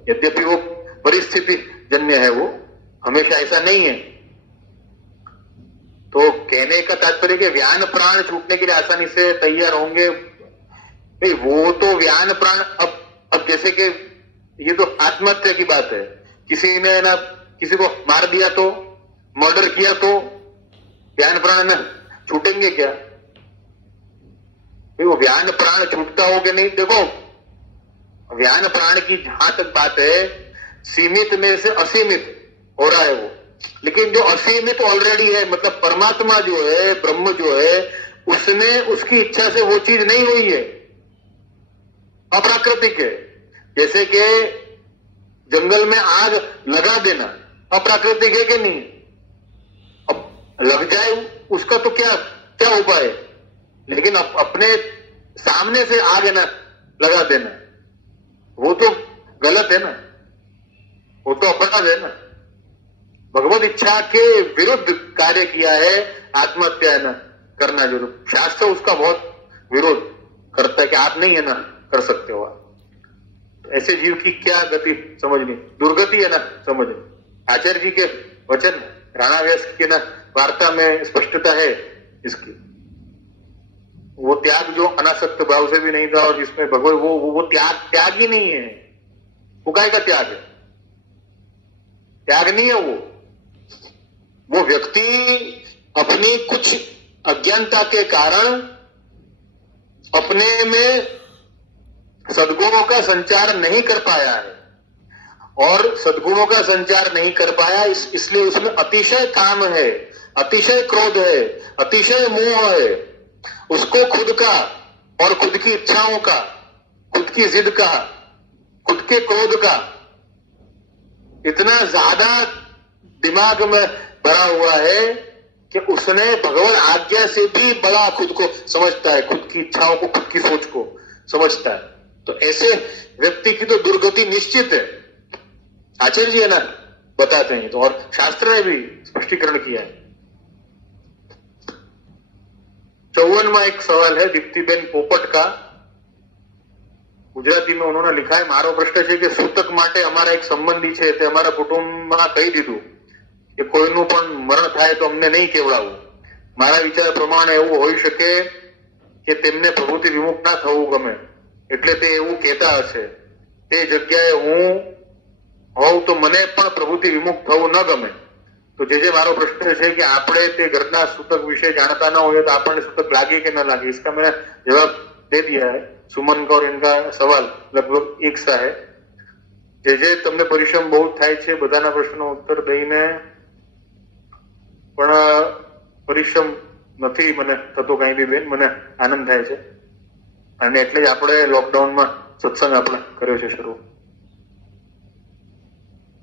यद्यपि वो परिस्थिति जन्य है, वो हमेशा ऐसा नहीं है। तो कहने का तात्पर्य कि व्यान प्राण छूटने के लिए आसानी से तैयार होंगे, नहीं वो तो व्यान प्राण अब जैसे कि ये तो आत्महत्या की बात है, किसी ने ना किसी को मार दिया तो, मर्डर किया तो व्यान प्राण ना छूटेंगे क्या? वो व्यान प्राण छूटता हो कि नहीं? देखो व्यान प्राण की जहां तक बात है, सीमित में से असीमित हो रहा है वो, लेकिन जो असीमित ऑलरेडी है, मतलब परमात्मा जो है, ब्रह्म जो है, उसने उसकी इच्छा से वो चीज नहीं हुई है, अप्राकृतिक है। जैसे कि जंगल में आग लगा देना अप्राकृतिक है कि नहीं? अब लग जाए उसका तो क्या उपाय है, लेकिन अपने सामने से आग है ना लगा देना, वो तो गलत है ना, वो तो अपराध है ना। भगवत इच्छा के विरुद्ध कार्य किया है आत्महत्या है ना करना, जो शास्त्र उसका बहुत विरोध करता है कि आप नहीं है ना कर सकते हो। तो ऐसे जीव की क्या गति समझनी, दुर्गति है ना समझ। आचार्य जी के वचन, राणा व्यास की ना वार्ता में स्पष्टता है इसकी। वो त्याग जो अनासक्त भाव से भी नहीं था और जिसमें भगवान वो त्याग ही नहीं है। वो काय का त्याग है? त्याग नहीं है वो व्यक्ति अपनी कुछ अज्ञानता के कारण अपने में सद्गुणों का संचार नहीं कर पाया है, और सद्गुणों का संचार नहीं कर पाया इसलिए उसमें अतिशय काम है, अतिशय क्रोध है, अतिशय मोह है। उसको खुद का और खुद की इच्छाओं का, खुद की जिद का, खुद के क्रोध का इतना ज्यादा दिमाग में भरा हुआ है कि उसने भगवान आज्ञा से भी बड़ा खुद को समझता है, खुद की इच्छाओं को, खुद की सोच को समझता है। तो ऐसे व्यक्ति की तो दुर्गति निश्चित है। आचार्य जी है ना बताते हैं तो, और शास्त्र ने भी स्पष्टीकरण किया है। 54वां एक सवाल है दीप्तिबेन पोपट का, ગુજરાતી में उन्होंने लिखा है, मारो प्रश्न है कि सूतक माटे हमारा एक संबंधी है ते हमारा कुटुंबમાં કહી દીધું કે કોઈનું પણ મરણ થાય તો અમને નહીં કેવડાવવું। મારા વિચાર પ્રમાણે એવું હોઈ શકે કે તેમને પ્રભુથી વિમુખ ના થવું ગમે, એટલે તે એવું કહેતા હશે। તે જગ્યાએ હું હોઉં તો મને પણ પ્રભુથી વિમુખ થવું ન ગમે। तो जे मारो प्रश्न है कि આપણે તે ઘરના સૂતક વિશે જાણતા ન હોય તો આપણને સૂતક લાગે કે ન લાગે, इसका मैंने जवाब दे दिया है। सुमन का और इनका सवाल लगभग एक सा है। जे તમને પરિશ્રમ બહુ થાય છે બધાના પ્રશ્નો ઉત્તર દઈને પણ પરિશ્રમ નથી મને થતો કાંઈ બી બેન, મને આનંદ થાય છે અને એટલે જ આપણે લોકડાઉનમાં સત્સંગ આપણે કર્યો છે શરૂ।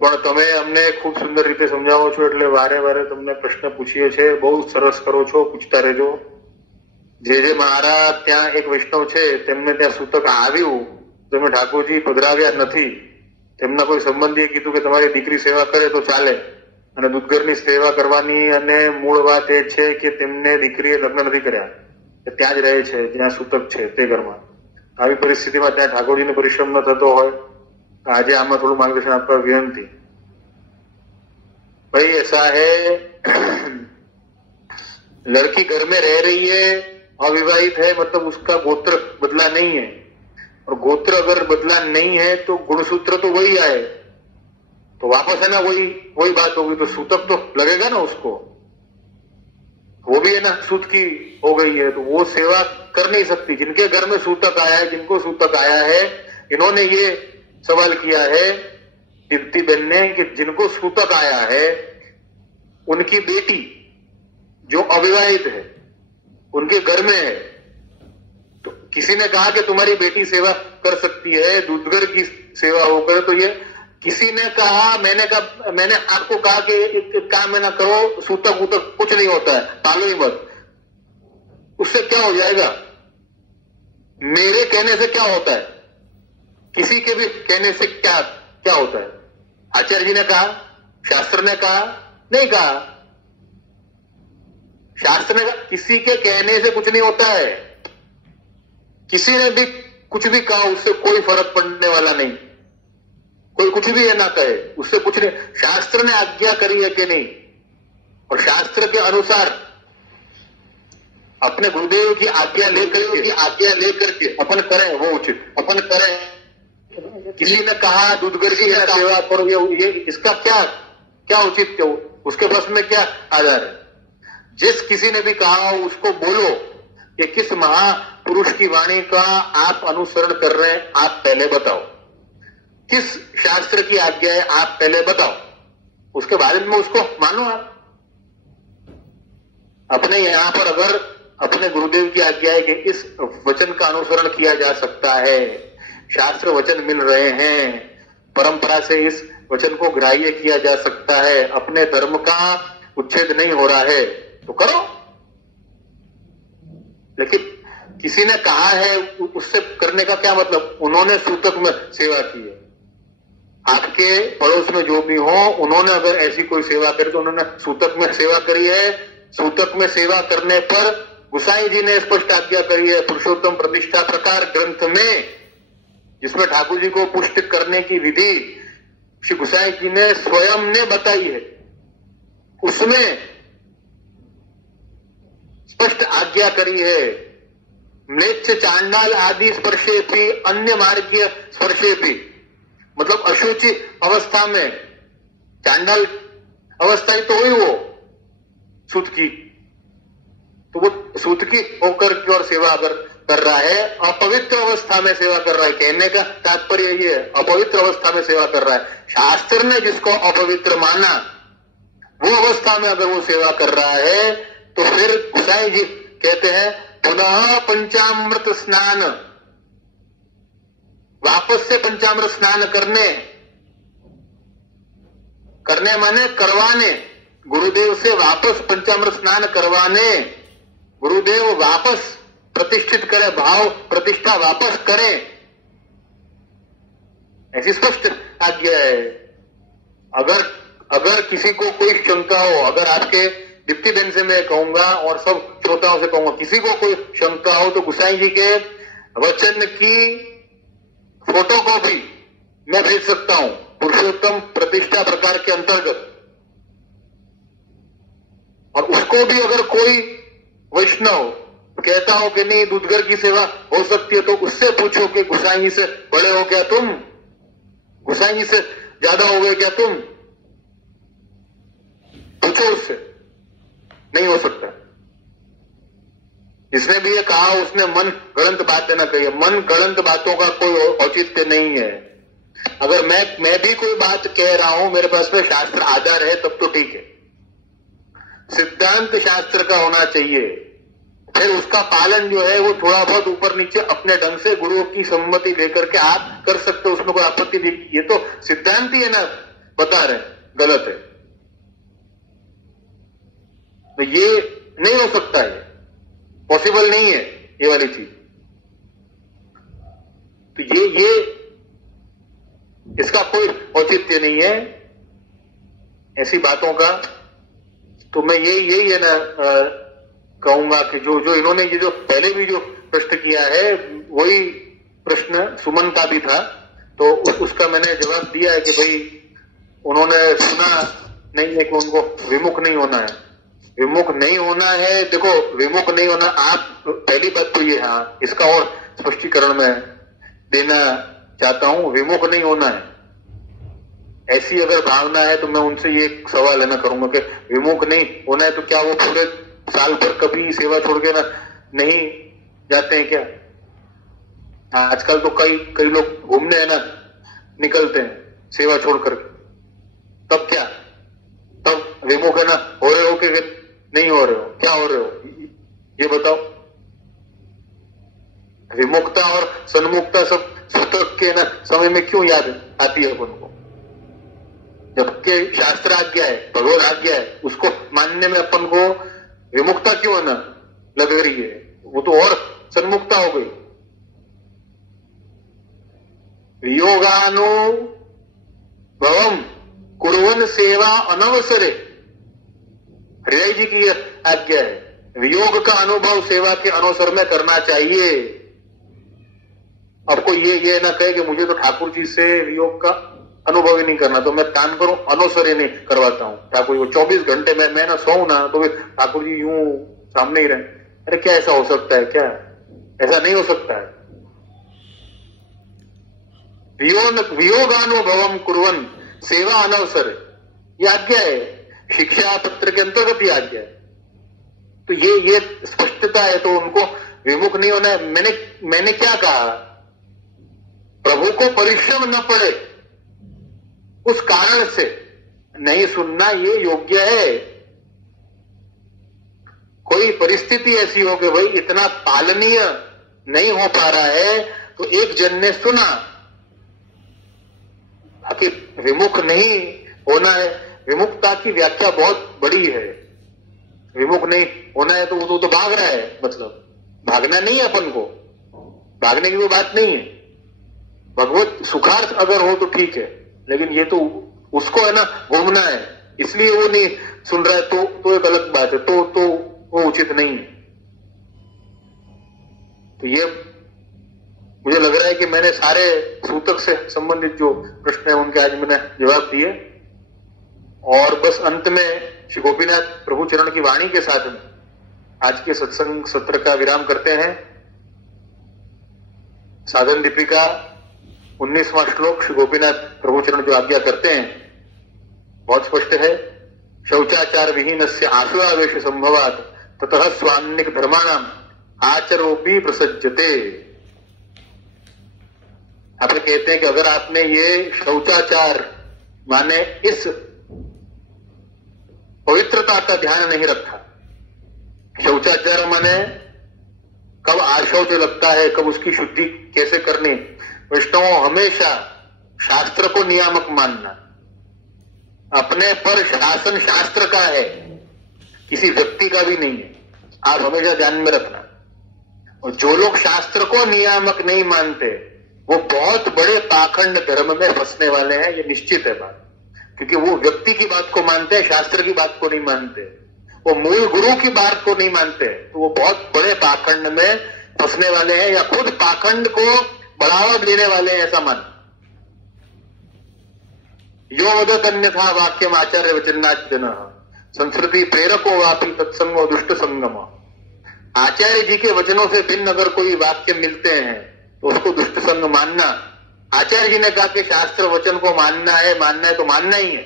પણ તમે અમને ખૂબ સુંદર રીતે સમજાવો છો એટલે વારે વારે તમને પ્રશ્ન પૂછીએ છે, બહુ સરસ કરો છો, પૂછતા રહેજો। જે મારા ત્યાં એક વૈષ્ણવ છે તેમને ત્યાં સૂતક આવ્યું, તમે ઠાકોરજી પધરાવ્યા નથી, તેમના કોઈ સંબંધીએ કીધું કે તમારી દીકરી સેવા કરે તો ચાલે, અને દૂધઘરની સેવા કરવાની, અને મૂળ વાત એ છે કે તેમને દીકરીએ લગ્ન નથી કર્યા, ત્યાં જ રહે છે જ્યાં સૂતક છે તે ઘરમાં। આવી પરિસ્થિતિમાં ત્યાં ઠાકોરજીને પરિશ્રમ ન થતો હોય તો આજે આમાં થોડું માર્ગદર્શન આપવા વિનંતી। भाई ऐसा है, लड़की घर में रह रही है, अविवाहित है, मतलब उसका गोत्र बदला नहीं है, और गोत्र अगर बदला नहीं है तो गुणसूत्र तो वही आए, तो वापस है ना वही बात होगी, तो सूतक तो लगेगा ना उसको, वो भी है ना सूत की हो गई है, तो वो सेवा कर नहीं सकती। जिनके घर में सूतक आया है, जिनको सूतक आया है, इन्होंने ये सवाल किया है दीप्ति बहन ने कि जिनको सूतक आया है उनकी बेटी जो अविवाहित है उनके घर में है, तो किसी ने कहा कि तुम्हारी बेटी सेवा कर सकती है दूधगर की सेवा होकर, तो ये किसी ने कहा, मैंने आपको कहा कि एक काम में ना करो, सूतक वूतक कुछ नहीं होता है, पालो ही मत, उससे क्या हो जाएगा? मेरे कहने से क्या होता है? किसी के भी कहने से क्या होता है? आचार्य जी ने कहा, शास्त्र ने कहा, नहीं कहा। शास्त्र ने कहा किसी के कहने से कुछ नहीं होता है, किसी ने भी कुछ भी कहा उससे कोई फर्क पड़ने वाला नहीं, कोई कुछ भी है ना कहे उससे कुछ नहीं। शास्त्र ने आज्ञा करी है कि नहीं, और शास्त्र के अनुसार अपने गुरुदेव की आज्ञा लेकर के अपन करें वो उचित, अपन करें। किसी ने कहा दूधगर की सेवा करो, ये इसका क्या उचित, क्यों उसके बस में क्या आधार है? जिस किसी ने भी कहा उसको बोलो कि किस महापुरुष की वाणी का आप अनुसरण कर रहे हैं, आप पहले बताओ, किस शास्त्र की आज्ञा है आप पहले बताओ, उसके बाद में उसको मानो। आप अपने यहां पर अगर अपने गुरुदेव की आज्ञा है कि इस वचन का अनुसरण किया जा सकता है, शास्त्र वचन मिल रहे हैं, परंपरा से इस वचन को ग्राह्य किया जा सकता है, अपने धर्म का उच्छेद नहीं हो रहा है, तो करो। लेकिन किसी ने कहा है उससे करने का क्या मतलब? उन्होंने सूतक में सेवा की है, आपके पड़ोस में जो भी हो उन्होंने अगर ऐसी कोई सेवा करी तो उन्होंने सूतक में सेवा करी है। सूतक में सेवा करने पर गुसाई जी ने स्पष्ट आज्ञा करी है पुरुषोत्तम प्रतिष्ठा प्रकार ग्रंथ में, जिसमें ठाकुर जी को पुष्ट करने की विधि श्री गुसाई जी ने स्वयं ने बताई है, उसमें स्पष्ट आज्ञा करी है। म्लेच्छ चांडाल आदि स्पर्शे भी अन्य मार्गीय स्पर्शे भी, मतलब अशुचि अवस्था में, चांडाल अवस्था ही तो हुई वो सूत की, तो वो सूत की होकर की और सेवा अगर कर रहा है, अपवित्र अवस्था में सेवा कर रहा है। कहने का तात्पर्य ये है, अपवित्र अवस्था में सेवा कर रहा है। शास्त्र ने जिसको अपवित्र माना वो अवस्था में अगर वो सेवा कर रहा है, तो फिर गुसाई जी कहते हैं पुनः पंचामृत स्नान, वापस से पंचामृत स्नान करने माने करवाने, गुरुदेव से वापस पंचामृत स्नान करवाने, गुरुदेव वापस प्रतिष्ठित करे, भाव प्रतिष्ठा वापस करें, ऐसी स्पष्ट आज्ञा है। अगर किसी को कोई शंका हो, अगर आपके दीप्ति बहन से मैं कहूंगा और सब श्रोताओं से कहूंगा, किसी को कोई शंका हो तो गुसाई जी के वचन की फोटोकॉपी मैं भेज सकता हूं पुरुषोत्तम प्रतिष्ठा प्रकार के अंतर्गत, और उसको भी अगर कोई वैष्णव कहता हो कि नहीं दूधगर की सेवा हो सकती है, तो उससे पूछो कि गुसाई जी से बड़े हो क्या तुम, गुसाई जी से ज्यादा हो गए क्या तुम, पूछो उससे, नहीं हो सकता। जिसने भी ये कहा उसने मन गलत बातें ना कही, मन गलत बातों का कोई औचित्य नहीं है। अगर मैं भी कोई बात कह रहा हूं, मेरे पास में शास्त्र आधार है तब तो ठीक है, सिद्धांत शास्त्र का होना चाहिए, फिर उसका पालन जो है वो थोड़ा बहुत ऊपर नीचे अपने ढंग से गुरुओं की सम्मति लेकर के आप कर सकते हो, उसमें कोई आपत्ति नहीं। ये तो सिद्धांत ही है ना, बता रहे गलत है, तो ये नहीं हो सकता है, पॉसिबल नहीं है ये वाली चीज। तो ये इसका कोई औचित्य नहीं है ऐसी बातों का। तो मैं यही है ना कहूंगा कि जो इन्होंने ये जो पहले भी जो प्रश्न किया है वही प्रश्न सुमन का भी था, तो उसका मैंने जवाब दिया है कि भाई उन्होंने सुना नहीं है कि उनको विमुख नहीं होना है। विमुख नहीं होना है, देखो विमुख नहीं होना, आप पहली बात तो ये, हाँ इसका और स्पष्टीकरण मैं देना चाहता हूं। विमुख नहीं होना है, ऐसी अगर भावना है तो मैं उनसे ये सवाल है ना करूंगा कि विमुख नहीं होना है तो क्या वो पूरे साल भर कभी सेवा छोड़ के ना नहीं जाते हैं क्या? आजकल तो कई लोग घूमने है ना निकलते हैं सेवा छोड़ करके, तब क्या, तब विमुख है ना हो रहे हो कि नहीं हो रहे हो? क्या हो रहे हो ये बताओ। विमुक्ता और सन्मुक्ता सब सूतक के ना समय में क्यों याद आती है अपन को? जबकि शास्त्र आज्ञा है, भगवत आज्ञा है, उसको मानने में अपन को विमुक्ता क्यों है ना लग रही है? वो तो और सन्मुक्ता हो गई। वियोगानुभवम कुर्वन् सेवा अनवसरे, हृदय जी की आज्ञा है, वियोग का अनुभव सेवा के अनवसर में करना चाहिए। आपको ये ना कहे कि मुझे तो ठाकुर जी से वियोग का अनुभव ही नहीं करना, तो मैं काम करूं अनवसर ही नहीं करवाता हूं ठाकुर जी को। 24 घंटे में मैं ना सोऊं ना तो ठाकुर जी यूं सामने ही रहे। अरे क्या ऐसा हो सकता है? क्या ऐसा नहीं हो सकता है। वियोगानुभवम कुर्वन् सेवा अनवसर, ये आज्ञा है, शिक्षा पत्र के अंतर्गत ही आज्ञा है। तो ये स्पष्टता है, तो उनको विमुख नहीं होना है। मैंने क्या कहा? प्रभु को परिश्रम न पड़े उस कारण से नहीं सुनना ये योग्य है। कोई परिस्थिति ऐसी हो कि भाई इतना पालनीय नहीं हो पा रहा है तो एक जन ने सुना, कि विमुख नहीं होना है। विमुखता की व्याख्या बहुत बड़ी है। विमुख नहीं होना है तो वो तो भाग रहा है, मतलब भागना नहीं है अपन को, भागने की कोई बात नहीं है। भगवत सुखार्थ अगर हो तो ठीक है, लेकिन ये तो उसको है ना घूमना है, इसलिए वो नहीं सुन रहा है तो एक अलग बात है, तो वो उचित नहीं है। तो ये मुझे लग रहा है कि मैंने सारे सूतक से संबंधित जो प्रश्न है उनके आज मैंने जवाब दिए। और बस अंत में श्री गोपीनाथ प्रभु चरण की वाणी के साथ में आज के सत्संग सत्र का विराम करते हैं। साधन दीपिका 19वां श्लोक श्री गोपीनाथ प्रभु चरण जो आज्ञा करते हैं बहुत स्पष्ट है। शौचाचार विहीनस्य आसुरावेश संभवात ततः स्वान्निक धर्माणाम आचरोपि प्रसज्जते। आप कहते हैं कि अगर आपने ये शौचाचार माने इस पवित्रता का ध्यान नहीं रखा, शौचाचार माने कब आशौच लगता है, कब उसकी शुद्धि कैसे करनी। वैष्णवों हमेशा शास्त्र को नियामक मानना, अपने पर शासन शास्त्र का है, किसी व्यक्ति का भी नहीं है, आप हमेशा ध्यान में रखना। और जो लोग शास्त्र को नियामक नहीं मानते वो बहुत बड़े पाखंड धर्म में फंसने वाले हैं, ये निश्चित है बात। क्योंकि वो व्यक्ति की बात को मानते हैं, शास्त्र की बात को नहीं मानते, वो मूल गुरु की बात को नहीं मानते, तो वो बहुत बड़े पाखंड में फंसने वाले हैं या खुद पाखंड को बढ़ावा देने वाले हैं, ऐसा मान। यो वदत अन्यथा वाक्यम आचार्य वचनाचन संस्कृति प्रेरको वापी तत्संगो दुष्ट संगम। आचार्य जी के वचनों से भिन्न अगर कोई वाक्य मिलते हैं तो उसको दुष्ट संग मानना। आचार्य जी ने कहा कि शास्त्र वचन को मानना है तो मानना ही है।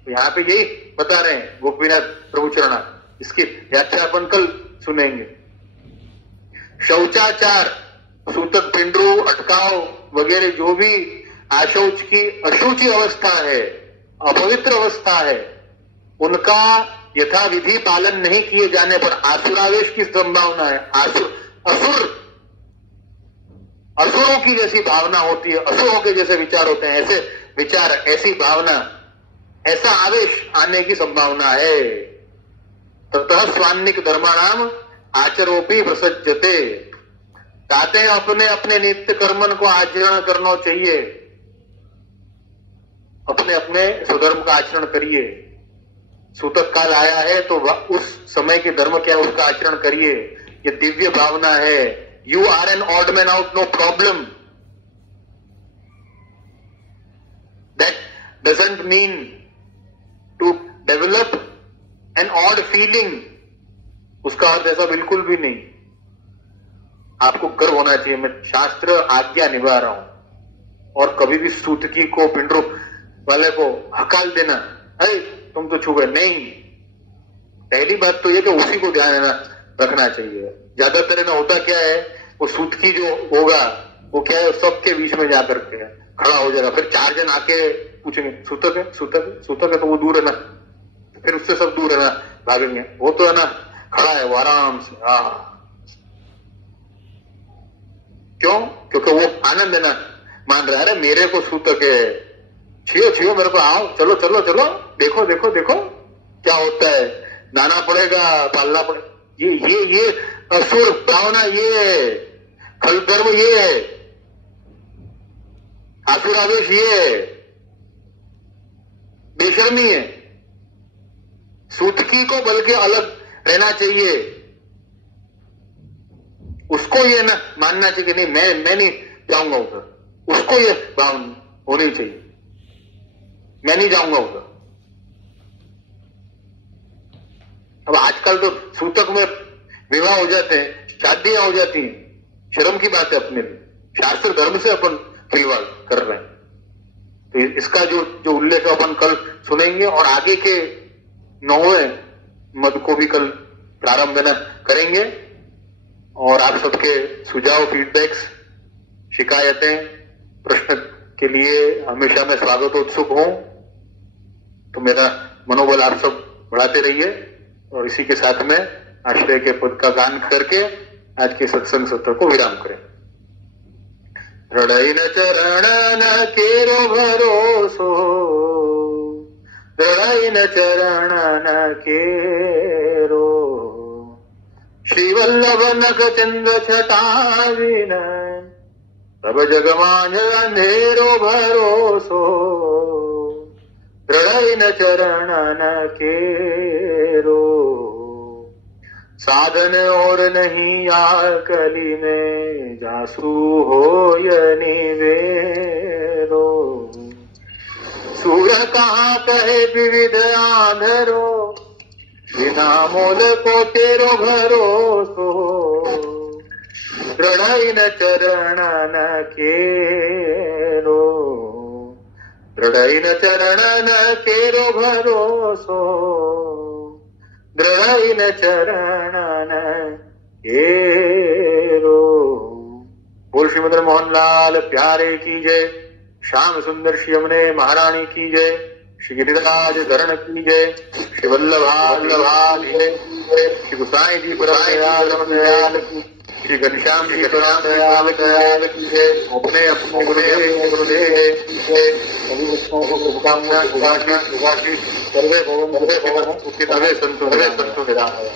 तो यहां पे यही बता रहे हैं गोपीनाथ प्रभु चरणा, इसकी व्याख्या अपन कल सुनेंगे। शौचाचार, सूतक पिंडरू, अटकाव वगैरह जो भी आशौच की अशुचि अवस्था है, अपवित्र अवस्था है, उनका यथाविधि पालन नहीं किए जाने पर आसुरावेश की संभावना है। असुरों की जैसी भावना होती है, असुरों के जैसे विचार होते हैं, ऐसे विचार, ऐसी भावना, ऐसा आवेश आने की संभावना है। ततः स्वान्निक धर्माणाम आचरोपि प्रसज्जते। कहते हैं अपने अपने नित्य कर्मन को आचरण करना चाहिए, अपने अपने स्वधर्म का आचरण करिए। सूतक काल आया है तो उस समय के धर्म क्या है उसका आचरण करिए। ये दिव्य भावना है, You are an odd man out, no problem. That doesn't mean to develop an odd feeling. उसका अर्थ ऐसा बिल्कुल भी नहीं. आपको गर्व होना चाहिए, मैं शास्त्र आज्ञा निभा रहा हूं. और कभी भी सूतकी को, पिंडरू वाले को हकाल देना, अरे तुम तो छू गए, नहीं. पहली बात तो यह कि उसी को ध्यान रखना चाहिए. ज्यादातर ना होता क्या है, वो सूतकी जो होगा वो क्या है, सबके बीच में जाकर के खड़ा हो जाएगा. फिर 4 जन आके पूछेंगे सूतक है, सूतक है, सूतक है, तो वो दूर है ना, फिर उससे सब दूर है ना, भागेंगे. वो तो है ना खड़ा है, वो आराम से. क्यों? क्योंकि वो आनंद है ना, मान रहा है, अरे मेरे को सूतक है, छियो छियो मेरे को, आओ, चलो चलो चलो, देखो देखो देखो क्या होता है. नाना पड़ेगा, पालना पड़ेगा. ये असुर भावना, ये खलधर्म, ये आसुरावेश, ये बेशर्मी है. सूतकी को बल्कि अलग रहना चाहिए. उसको ये ना मानना चाहिए कि नहीं, मैं नहीं जाऊंगा उधर. उसको ये भावना होनी चाहिए, मैं नहीं जाऊंगा उधर. अब आजकल तो सूतक में विवाह हो जाते हैं, शादियां हो जाती हैं. शर्म की बात है अपने लिए. शास्त्र धर्म से अपन खिलवाड़ कर रहे हैं. तो इसका जो उल्लेख अपन कल सुनेंगे और आगे के 9वें मद को भी कल प्रारंभ करेंगे. और आप सबके सुझाव, फीडबैक्स, शिकायतें, प्रश्न के लिए हमेशा मैं स्वागत उत्सुक हूं. तो मेरा मनोबल आप सब बढ़ाते रहिए. और इसी के साथ में आश्रय के पद का गान करके आज के सत्संग सत्र को विराम करें. दृढ़ न चरण न केरो भरोसो, दृढ़ न चरण न केरो, श्री वल्लभ नख चंद्र छटाविन, तब जगमांझ अंधेरो भरोसो. दृढ़ न चरण न केरो, साधन और नहीं आकली में, जासू हो निवेरो. सूर कहाँ कहे विविध आंधरो, बिना मोल को तेरो भरोसो. दृढ़ न चरण न केरो, दृढ़ न चरण न केरो भरोसो. दृढ़ न चरण न केरो. बोल श्री मदन मोहन लाल प्यारे की जय. श्याम सुंदर श्री यमुने महारानी की जय. श्री गिरिराज धरण की जय. श्री वल्लभाल की जय. श्री गुसाई जी परम दयाल की. श्री घनश्याम जी परम दयाल की जय. अपने अपने गुरुदेव सभी बच्चों को शुभकामना, शुभाशीष. सर्वे भवन सर्वे संतु निरामया.